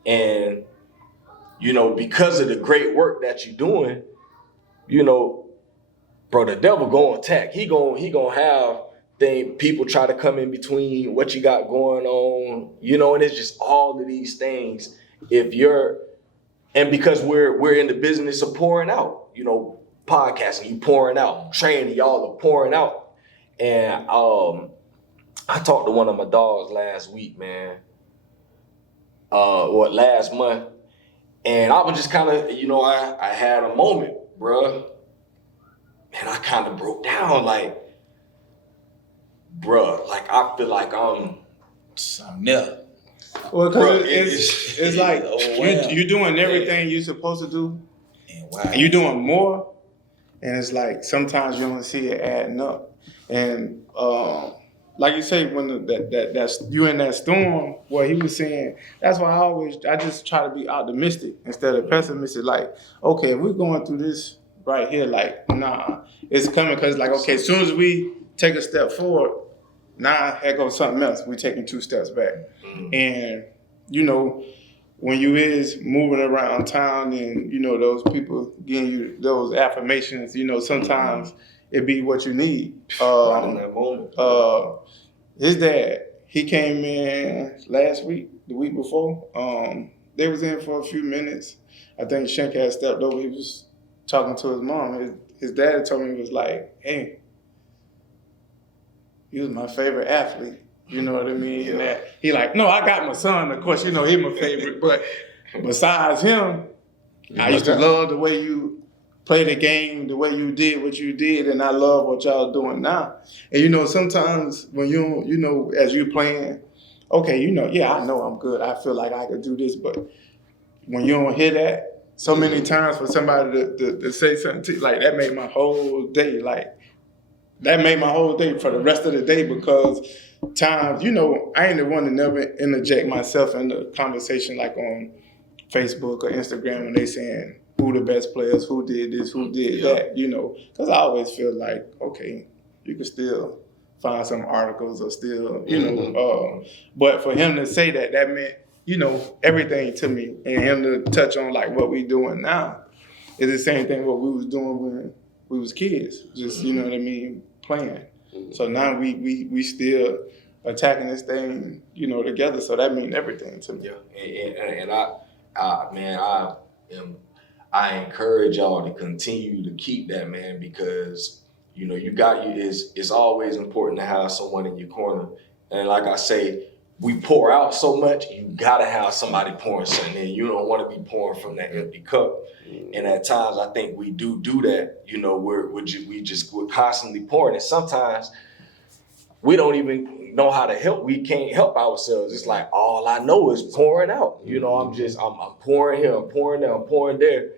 And, because of the great work that you're doing, bro, the devil gonna attack. He gonna have people try to come in between what you got going on, and it's just all of these things. And because we're in the business of pouring out, podcasting, you pouring out, training, y'all are pouring out. And I talked to one of my dogs last week, man. Last month. And I was just kind of, I had a moment, bruh. And I kind of broke down, like, bruh, like I feel like I'm yeah. Well, because it's like you're doing everything you're supposed to do, and you're doing more, and it's like sometimes you don't see it adding up. And like you say, when that's you in that storm, what he was saying, that's why I just try to be optimistic instead of pessimistic. Like, okay, if we're going through this right here, like, nah, it's coming, because like, okay, as soon as we take a step forward, now here goes something else. We're taking 2 steps back. And, when you is moving around town and, those people giving you those affirmations, sometimes it be what you need. Right in that moment. His dad, he came in last week, the week before. They was in for a few minutes. I think Shankle had stepped over. He was talking to his mom. His dad told me, he was like, hey, he was my favorite athlete. You know what I mean? Yeah. And he like, no, I got my son. Of course, he's my favorite. But besides him, I used to love the way you play the game, the way you did what you did, and I love what y'all doing now. And sometimes when as you're playing, okay, yeah, I know I'm good. I feel like I could do this, but when you don't hear that so many times for somebody to say something to you, like that made my whole day. Like that made my whole day for the rest of the day, because times, I ain't the one to never interject myself in the conversation, like on Facebook or Instagram when they saying who the best players, who did this, who did that, because I always feel like, okay, you can still find some articles or still, but for him to say that meant, everything to me, and him to touch on like what we doing now is the same thing what we was doing when we was kids, just, you know what I mean, playing. So now we still attacking this thing, together. So that means everything to me. Yeah, Man, I encourage y'all to continue to keep that, man, because you know it's always important to have someone in your corner. And like I say, we pour out so much, you gotta have somebody pouring something in. You don't want to be pouring from that empty cup. And at times, I think we do that. You know, we're constantly pouring, and sometimes we don't even know how to help. We can't help ourselves. It's like all I know is pouring out. You know, I'm pouring here, I'm pouring there, I'm pouring there.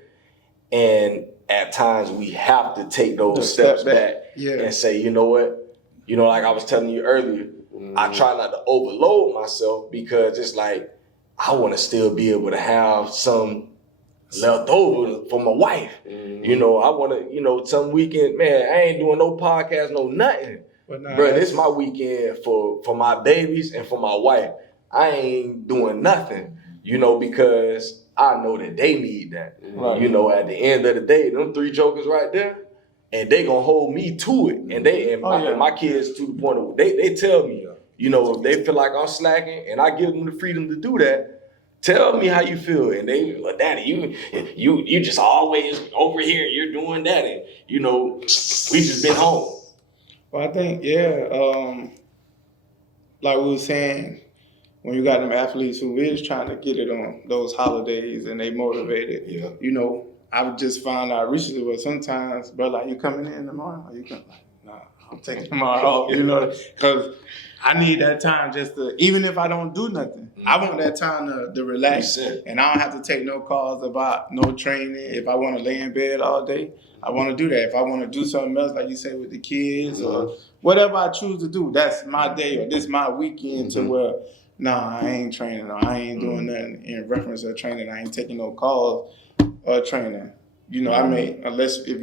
And at times we have to take those steps back and say, you know what? You know, like I was telling you earlier, I try not to overload myself because it's like I want to still be able to have some left over for my wife. You know, I want to, you know, some weekend, man, I ain't doing no podcast, no nothing. Bro, this is my weekend for my babies and for my wife. I ain't doing nothing, you know, because I know that they need that. Right. You know, at the end of the day, them 3 jokers right there, and they gonna hold me to it. And my kids to the point of they tell me, you know, if they feel like I'm slacking and I give them the freedom to do that, tell me how you feel. And they like, Daddy, you just always over here, you're doing that. And, you know, we just been home. Well, I think, like we were saying, when you got them athletes who is trying to get it on those holidays and they motivated, you know, I just found out recently where sometimes, bro, like, you coming in tomorrow? Or you coming? Like, nah, I'm taking tomorrow off, you know, because I need that time just to, even if I don't do nothing, I want that time to relax. And I don't have to take no calls about no training. If I want to lay in bed all day, I want to do that. If I want to do something else, like you say, with the kids or whatever I choose to do, that's my day or this my weekend to where, nah, I ain't training or I ain't doing nothing in reference to training. I ain't taking no calls or training. You know, I mean, unless if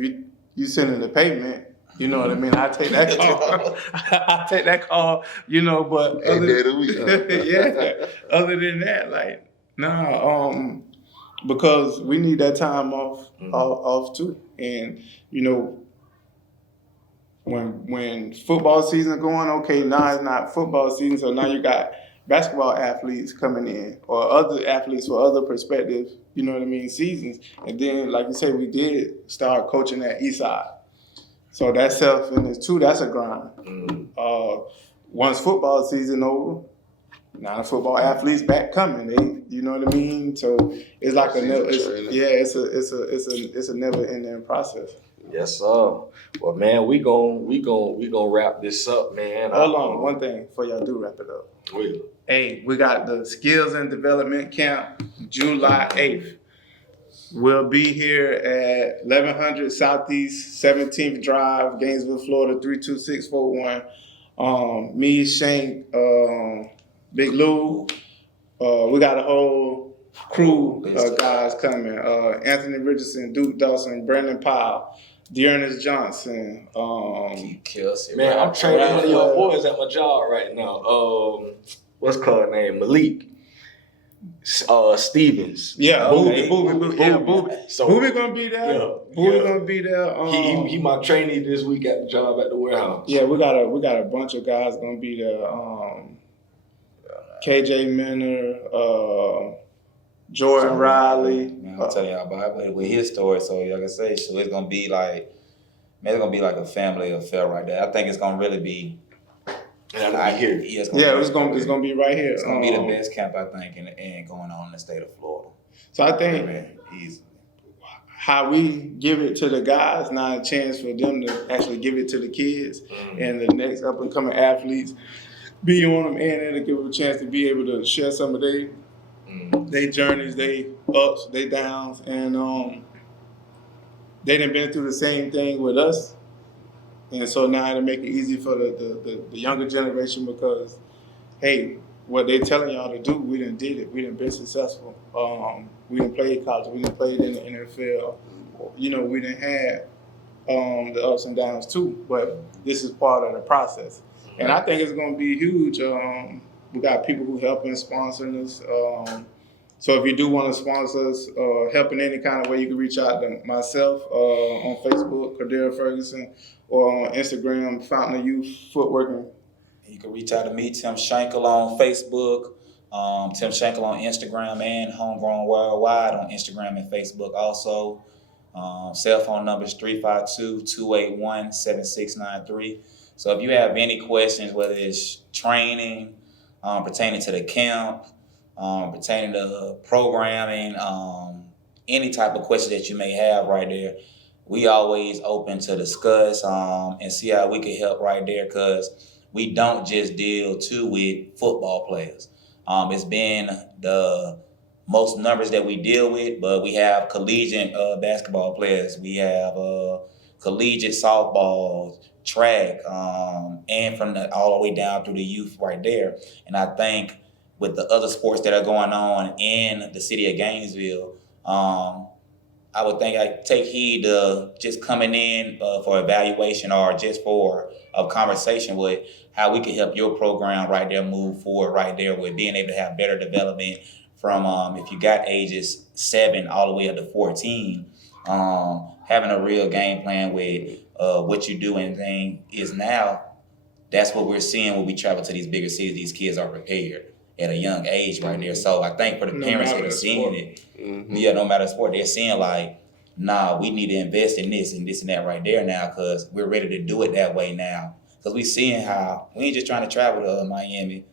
you sending the payment, you know what I mean? I take that call. I take that call, you know, but other than that, like, nah, because we need that time off too. And, you know, when football season going, okay, now it's not football season, so now you got basketball athletes coming in or other athletes for other perspectives, you know what I mean, seasons. And then, like you say, we did start coaching at Eastside. So that's self-fitness too, that's a grind. Once football season over, now the football athletes back coming. They, you know what I mean? So it's like it's a never ending process. Yes, sir. Well, man, we gonna wrap this up, man. Hold on, one thing before y'all do wrap it up. Hey, we got the Skills and Development Camp, July 8th. We'll be here at 1100 Southeast 17th Drive, Gainesville, Florida 32641. Me, Shank, Big Lou. We got a whole crew of guys coming. Anthony Richardson, Duke Dawson, Brandon Powell, Dearness Johnson. Man, I'm training one of your boys at my job right now. What's called name? Malik. Stevens. Yeah, Booby. So Booby gonna be there. Booby gonna be there. He my trainee this week at the job at the warehouse. Yeah, we got a bunch of guys gonna be there. KJ Minner, Jordan Riley. Man, I'll tell y'all about it with his story. So like I say, so it's gonna be like, man, it's gonna be like a family affair right there. I think it's gonna really be. And I hear. It's gonna be right here. It's gonna be the best camp I think in going on in the state of Florida. So I think how we give it to the guys, now a chance for them to actually give it to the kids and the next up and coming athletes, be on them, and it'll give them a chance to be able to share some of their journeys, their ups, their downs, and they done been through the same thing with us. And so now it'll make it easy for the younger generation because, hey, what they're telling y'all to do, we done did it. We done been successful. We done played college. We done played in the NFL. You know, we done had the ups and downs too, but this is part of the process. And I think it's going to be huge. We got people who helping sponsoring us. So if you do want to sponsor us, help in any kind of way, you can reach out to myself on Facebook, Cordera Ferguson, or on Instagram, Fountain of Youth Footworking. You can reach out to me, Tim Shankle, on Facebook, Tim Shankle on Instagram and Homegrown Worldwide on Instagram and Facebook also. Cell phone number is 352-281-7693. So if you have any questions, whether it's training, pertaining to the camp, pertaining to programming, any type of question that you may have right there, we always open to discuss and see how we can help right there, because we don't just deal too with football players. It's been the most numbers that we deal with, but we have collegiate basketball players. We have collegiate softball, track, and from all the way down through the youth right there. And I think with the other sports that are going on in the city of Gainesville, I would think I take heed to just coming in for evaluation or just for a conversation with how we can help your program right there move forward right there with being able to have better development from if you got ages 7 all the way up to 14, having a real game plan with what you do and thing is now. That's what we're seeing when we travel to these bigger cities. These kids are prepared at a young age right there. So I think for the parents that are seeing it, no matter the sport, they're seeing like, nah, we need to invest in this and this and that right there now, because we're ready to do it that way now. Because we seeing how we ain't just trying to travel to Miami,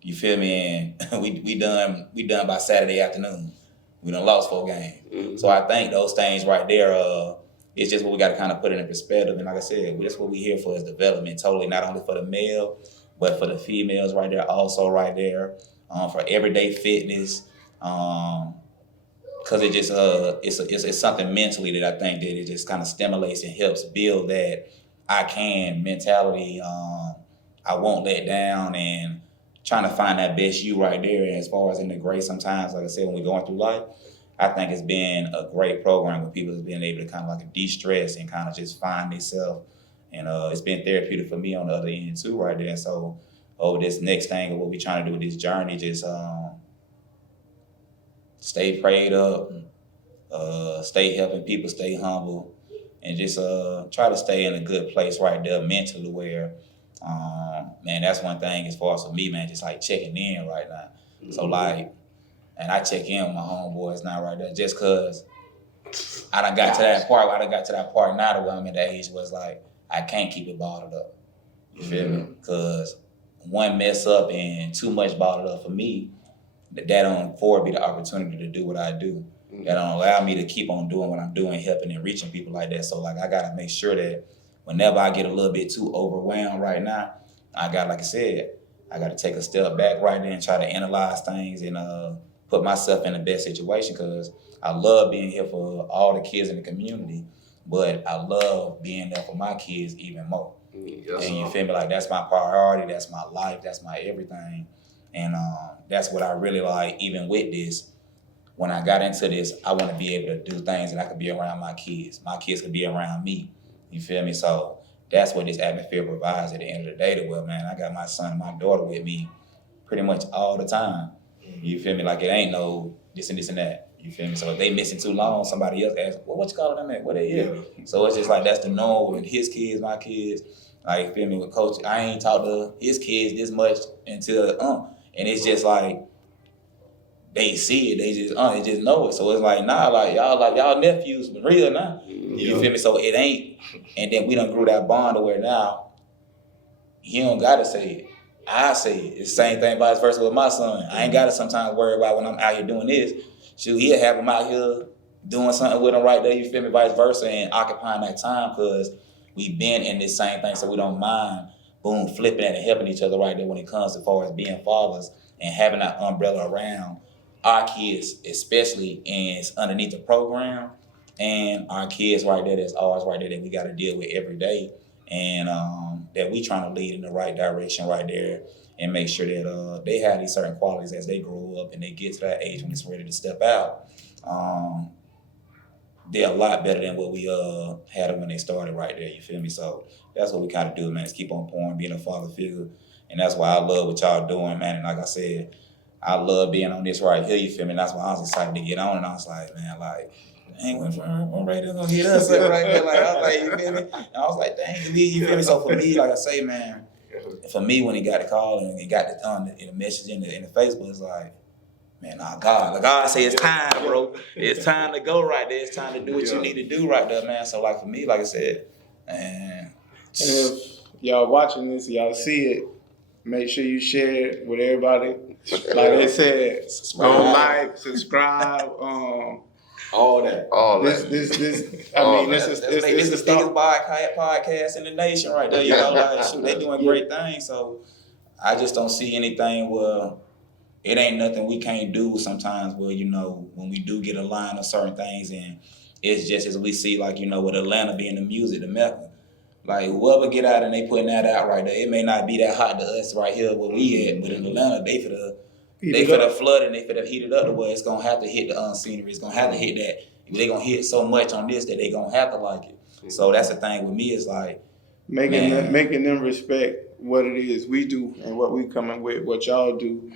you feel me? And we done by Saturday afternoon. We done lost 4 games. So I think those things right there, it's just what we got to kind of put it in perspective. And like I said, that's what we here for, is development, totally, not only for the male, but for the females right there, also right there, for everyday fitness. Because it just it's something mentally that I think that it just kind of stimulates and helps build that I can mentality. I won't let down, and trying to find that best you right there. And as far as in the grade, sometimes, like I said, when we're going through life, I think it's been a great program with people being able to kind of like de-stress and kind of just find themselves. And it's been therapeutic for me on the other end too right there. So over this next thing of what we're trying to do with this journey, just stay prayed up, stay helping people, stay humble, and just try to stay in a good place right there mentally where, man, that's one thing as far as for me, man, just like checking in right now. So like, and I check in with my homeboys now right there just because I done got to that part now to where I'm at the age where it's like, I can't keep it bottled up. You feel me? Because one mess up and too much bottled up for me, that don't afford me the opportunity to do what I do. That don't allow me to keep on doing what I'm doing, helping and reaching people like that. So like, I gotta make sure that whenever I get a little bit too overwhelmed right now, like I said, I gotta take a step back right there and try to analyze things and put myself in the best situation, because I love being here for all the kids in the community, but I love being there for my kids even more. Yes, and you feel me? Like, that's my priority, that's my life, that's my everything. And that's what I really like, even with this. When I got into this, I want to be able to do things that I could be around my kids. My kids could be around me. You feel me? So that's what this atmosphere provides at the end of the day. To where, man, I got my son and my daughter with me pretty much all the time. You feel me? Like, it ain't no this and this and that. You feel me? So if they missing too long, somebody else asks, well, what you calling them at? What they here? So it's just like, that's the norm with his kids, my kids. Like, you feel me? With Coach, I ain't talked to his kids this much until and it's just like, they see it, they just know it. So it's like, nah, y'all nephews real now. You feel me? So it ain't, and then we done grew that bond to where now he don't gotta say it. I say it. It's the same thing vice versa with my son. I ain't gotta sometimes worry about when I'm out here doing this. Shoot, he'll have him out here doing something with him right there, you feel me, vice versa, and occupying that time, because we've been in this same thing, so we don't mind, boom, flipping it and helping each other right there when it comes as far as being fathers and having that umbrella around our kids, especially, and it's underneath the program, and our kids right there, that's ours right there that we got to deal with every day, and that we trying to lead in the right direction right there and make sure that they have these certain qualities as they grow up and they get to that age when it's ready to step out. They're a lot better than what we had them when they started right there, you feel me? So that's what we kind of do, man, is keep on pouring, being a father figure, and that's why I love what y'all doing, man, and like I said, I love being on this right here, you feel me? And that's why I was excited to get on, and I was like, man, like, dang, I'm ready to go hit us right there. Like, I was like, you feel me? And I was like, dang, you feel me? So for me, like I say, man, for me, when he got the call and he got the message in the Facebook, it's like, man, God say it's time, bro. It's time to go right there. It's time to do what you need to do right there, man. So like for me, like I said, man. And if y'all watching this, y'all see it, make sure you share it with everybody. Like they said, like, subscribe, all that. This is the biggest podcast in the nation right there. You know, like shoot, they doing great things. So I just don't see anything where it ain't nothing we can't do sometimes. Where you know when we do get a line of certain things, and it's just as we see, like you know, with Atlanta being the music, the mecca. Like whoever get out and they putting that out right there, it may not be that hot to us right here where we at, but in Atlanta they finna flood and they finna heat it up to where it's gonna have to hit the unscenery. It's gonna have to hit that. They gonna hit so much on this that they gonna have to like it. So that's the thing with me is like making them respect what it is we do and what we coming with, what y'all do.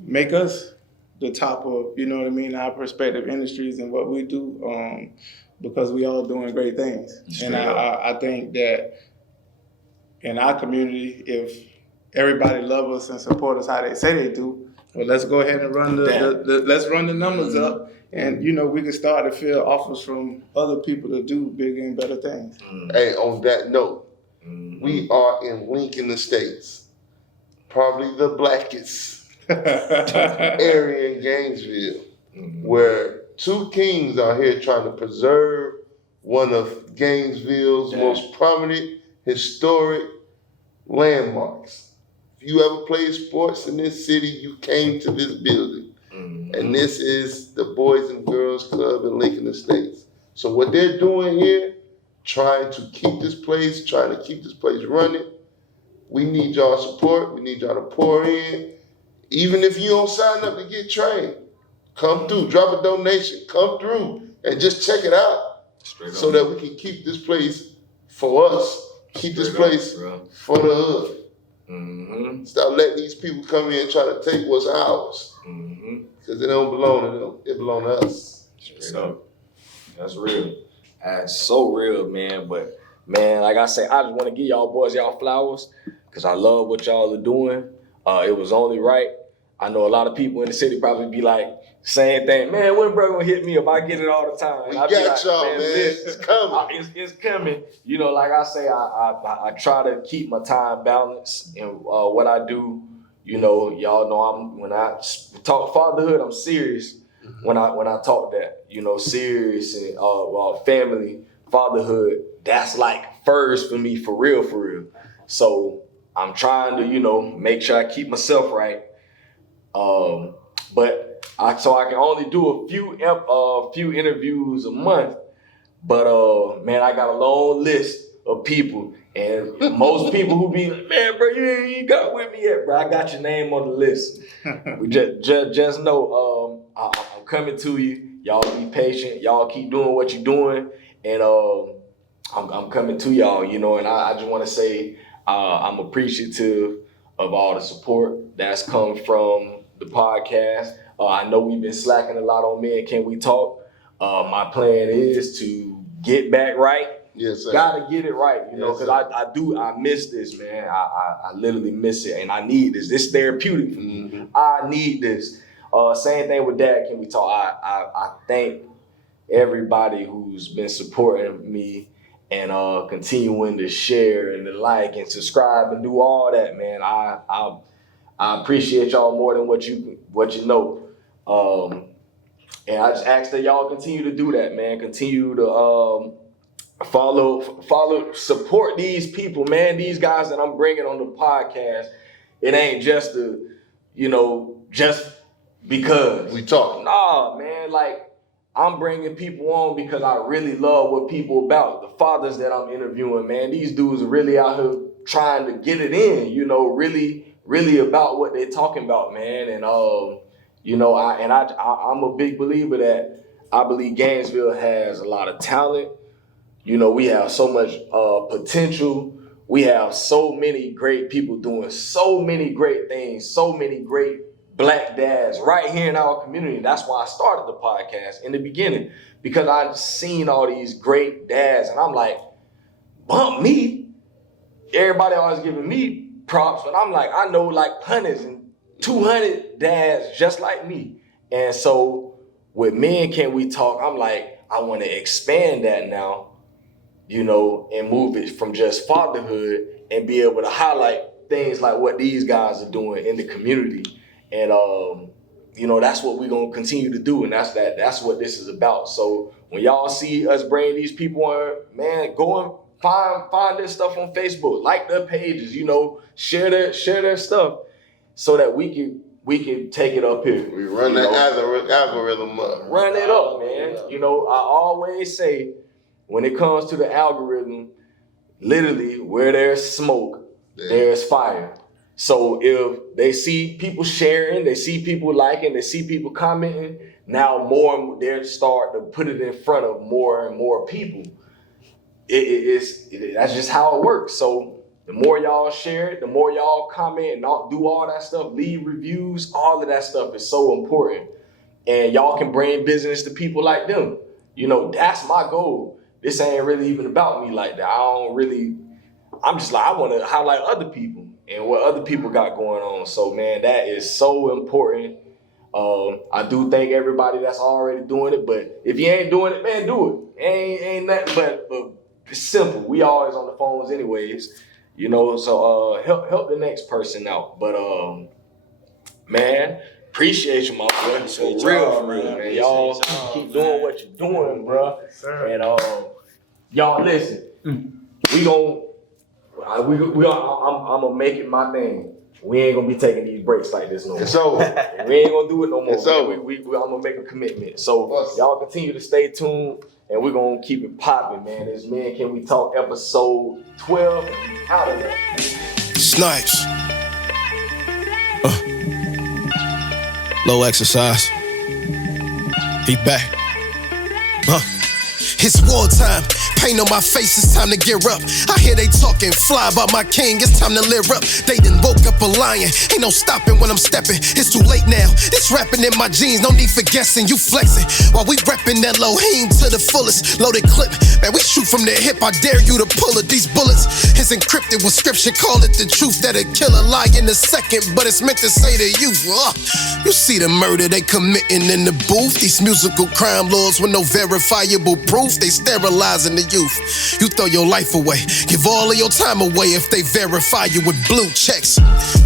Make us the top of, you know what I mean, our prospective industries and what we do. Because we all doing great things. And I think that in our community, if everybody love us and support us how they say they do, well, let's go ahead and run let's run the numbers up, and you know we can start to fill offers from other people to do bigger and better things. Hey, on that note, we are in Lincoln Estates, probably the blackest area in Gainesville, where two kings are here trying to preserve one of Gainesville's most prominent historic landmarks. If you ever played sports in this city, you came to this building. And this is the Boys and Girls Club in Lincoln Estates. So what they're doing here, trying to keep this place running, we need y'all support. We need y'all to pour in. Even if you don't sign up to get trained, come through, drop a donation, come through, and just check it out so that we can keep this place for us, keep this place for the hood. Stop letting these people come in and try to take what's ours. Because it don't belong to them, it belong to us. That's real. That's so real, man. But, man, like I say, I just want to give y'all boys y'all flowers because I love what y'all are doing. It was only right. I know a lot of people in the city probably be like, same thing, man, when bro gonna hit me up? I get it all the time. We got y'all, man. It's coming. It's coming. You know, like I say, I try to keep my time balanced and what I do. You know, y'all know when I talk fatherhood, I'm serious. When I talk that, you know, serious and family, fatherhood, that's like first for me, for real. So I'm trying to, you know, make sure I keep myself right. But I can only do a few interviews a month. But man, I got a long list of people, and most people who be like, man, bro, you ain't got with me yet, bro. I got your name on the list. We just know I'm coming to you. Y'all be patient. Y'all keep doing what you're doing, and I'm coming to y'all. You know, and I just want to say I'm appreciative of all the support that's come from the podcast. I know we've been slacking a lot on Men Can We Talk. My plan is to get back right. Yes, sir. Gotta get it right, you know, because I miss this, man. I literally miss it, and I need this. This therapeutic for me. I need this. Same thing with Dad Can We Talk. I thank everybody who's been supporting me and continuing to share and to like and subscribe and do all that, man. I appreciate y'all more than what you know. And I just ask that y'all continue to do that, man. Continue to follow, support these people, man. These guys that I'm bringing on the podcast. It ain't just just because we talk. Nah, man. Like I'm bringing people on because I really love what people about. The fathers that I'm interviewing, man. These dudes are really out here trying to get it in. You know, really about what they're talking about, man. And I'm a big believer that I believe Gainesville has a lot of talent. You know, we have so much potential. We have so many great people doing so many great things, so many great black dads right here in our community. That's why I started the podcast in the beginning, because I've seen all these great dads and I'm like, bump me. everybody always giving me props, but I'm like, I know like hundreds and 200 dads just like me. And so with Men Can We Talk, I'm like, I want to expand that now, you know, and move it from just fatherhood and be able to highlight things like what these guys are doing in the community. And, you know, that's what we're going to continue to do. And that's what this is about. So when y'all see us bring these people on, man, go and find their stuff on Facebook, like their pages, you know, share their stuff so that we can take it up here. We run that algorithm up. Run it up, man. You know, I always say when it comes to the algorithm, literally where there's smoke, there's fire. So if they see people sharing, they see people liking, they see people commenting, now they're start to put it in front of more and more people. That's just how it works. So the more y'all share it, the more y'all comment and do all that stuff, leave reviews, all of that stuff is so important. And y'all can bring business to people like them. You know, that's my goal. This ain't really even about me like that. I'm just like, I want to highlight other people and what other people got going on. So, man, that is so important. I do thank everybody that's already doing it, but if you ain't doing it, man, do it. Ain't nothing but it's simple. We always on the phones anyways, you know, so help the next person out. But, man, appreciate you, my boy. For real, man. Y'all keep doing what you're doing, bro. And y'all listen, I'm gonna make it my thing. We ain't gonna be taking these breaks like this no more. It's over. We ain't gonna do it no more. It's over. I'm gonna make a commitment. So y'all continue to stay tuned, and we're gonna keep it popping, man. This Men Can We Talk episode 12. Out of there. Snipes. Low exercise. He back. It's wartime. Pain on my face, it's time to gear up. I hear they talking fly about my king, it's time to live up. They done woke up a lion, ain't no stopping when I'm stepping. It's too late now, it's rapping in my jeans, no need for guessing. You flexing, while we repping that Elohim to the fullest. Loaded clip, man, we shoot from the hip, I dare you to pull it. These bullets is encrypted with scripture, call it the truth. That'll kill a lie in a second, but it's meant to say to you. You see the murder they committing in the booth. These musical crime lords with no verifiable proof, they sterilizing the youth. You throw your life away, give all of your time away if they verify you with blue checks.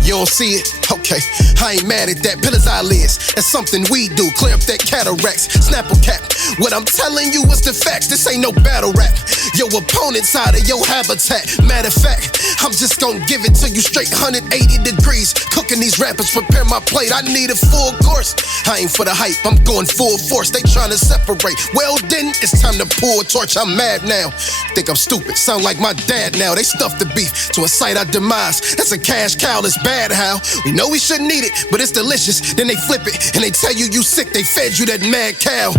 You don't see it? Okay, I ain't mad at that. Pillars eyelids, that's something we do. Clear up that cataracts, snap a cap. What I'm telling you is the facts, this ain't no battle rap. Your opponent's out of your habitat. Matter of fact, I'm just gonna give it to you straight 180 degrees. Cooking these rappers, prepare my plate, I need a full course. I ain't for the hype, I'm going full force. They trying to separate, well then, it's time to pull a torch. I'm mad now, think I'm stupid, sound like my dad now. They stuff the beef to incite our demise. That's a cash cow, that's bad how. We know we shouldn't eat it, but it's delicious. Then they flip it, and they tell you sick, they fed you that mad cow.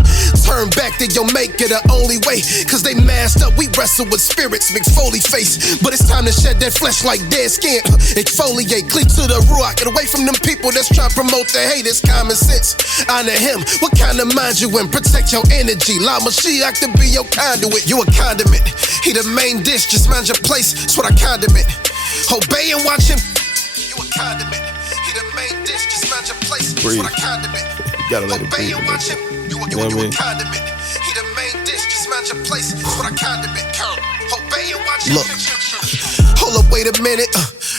Turn back to your maker the only way, cause they masked up, we wrestle with spirits, mix Foley face. But it's time to shed that flesh like dead skin. Exfoliate, cleave to the ruach, get away from them people that's trying to promote the hate. It's common sense, honor him, what kind of mind you in? Protect your energy, La Mashiach to be your conduit. You a condiment, he the main dish, just mind your place, that's what I condiment. Obey and watch him, you a condiment. He the main dish, just mind your place, that's what I condiment. You gotta let it breathe. Obey and watch him, you a condiment. He the main dish, just mind your place, that's what I condiment. Obey and watch him. Look, hold up, wait a minute.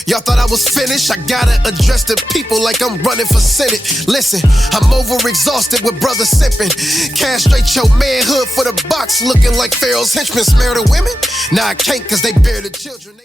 Y'all thought I was finished? I gotta address the people like I'm running for Senate. Listen, I'm overexhausted with brother sipping. Castrate your manhood for the box, looking like Pharaoh's henchmen. Smear the women? Nah, I can't, cause they bear the children.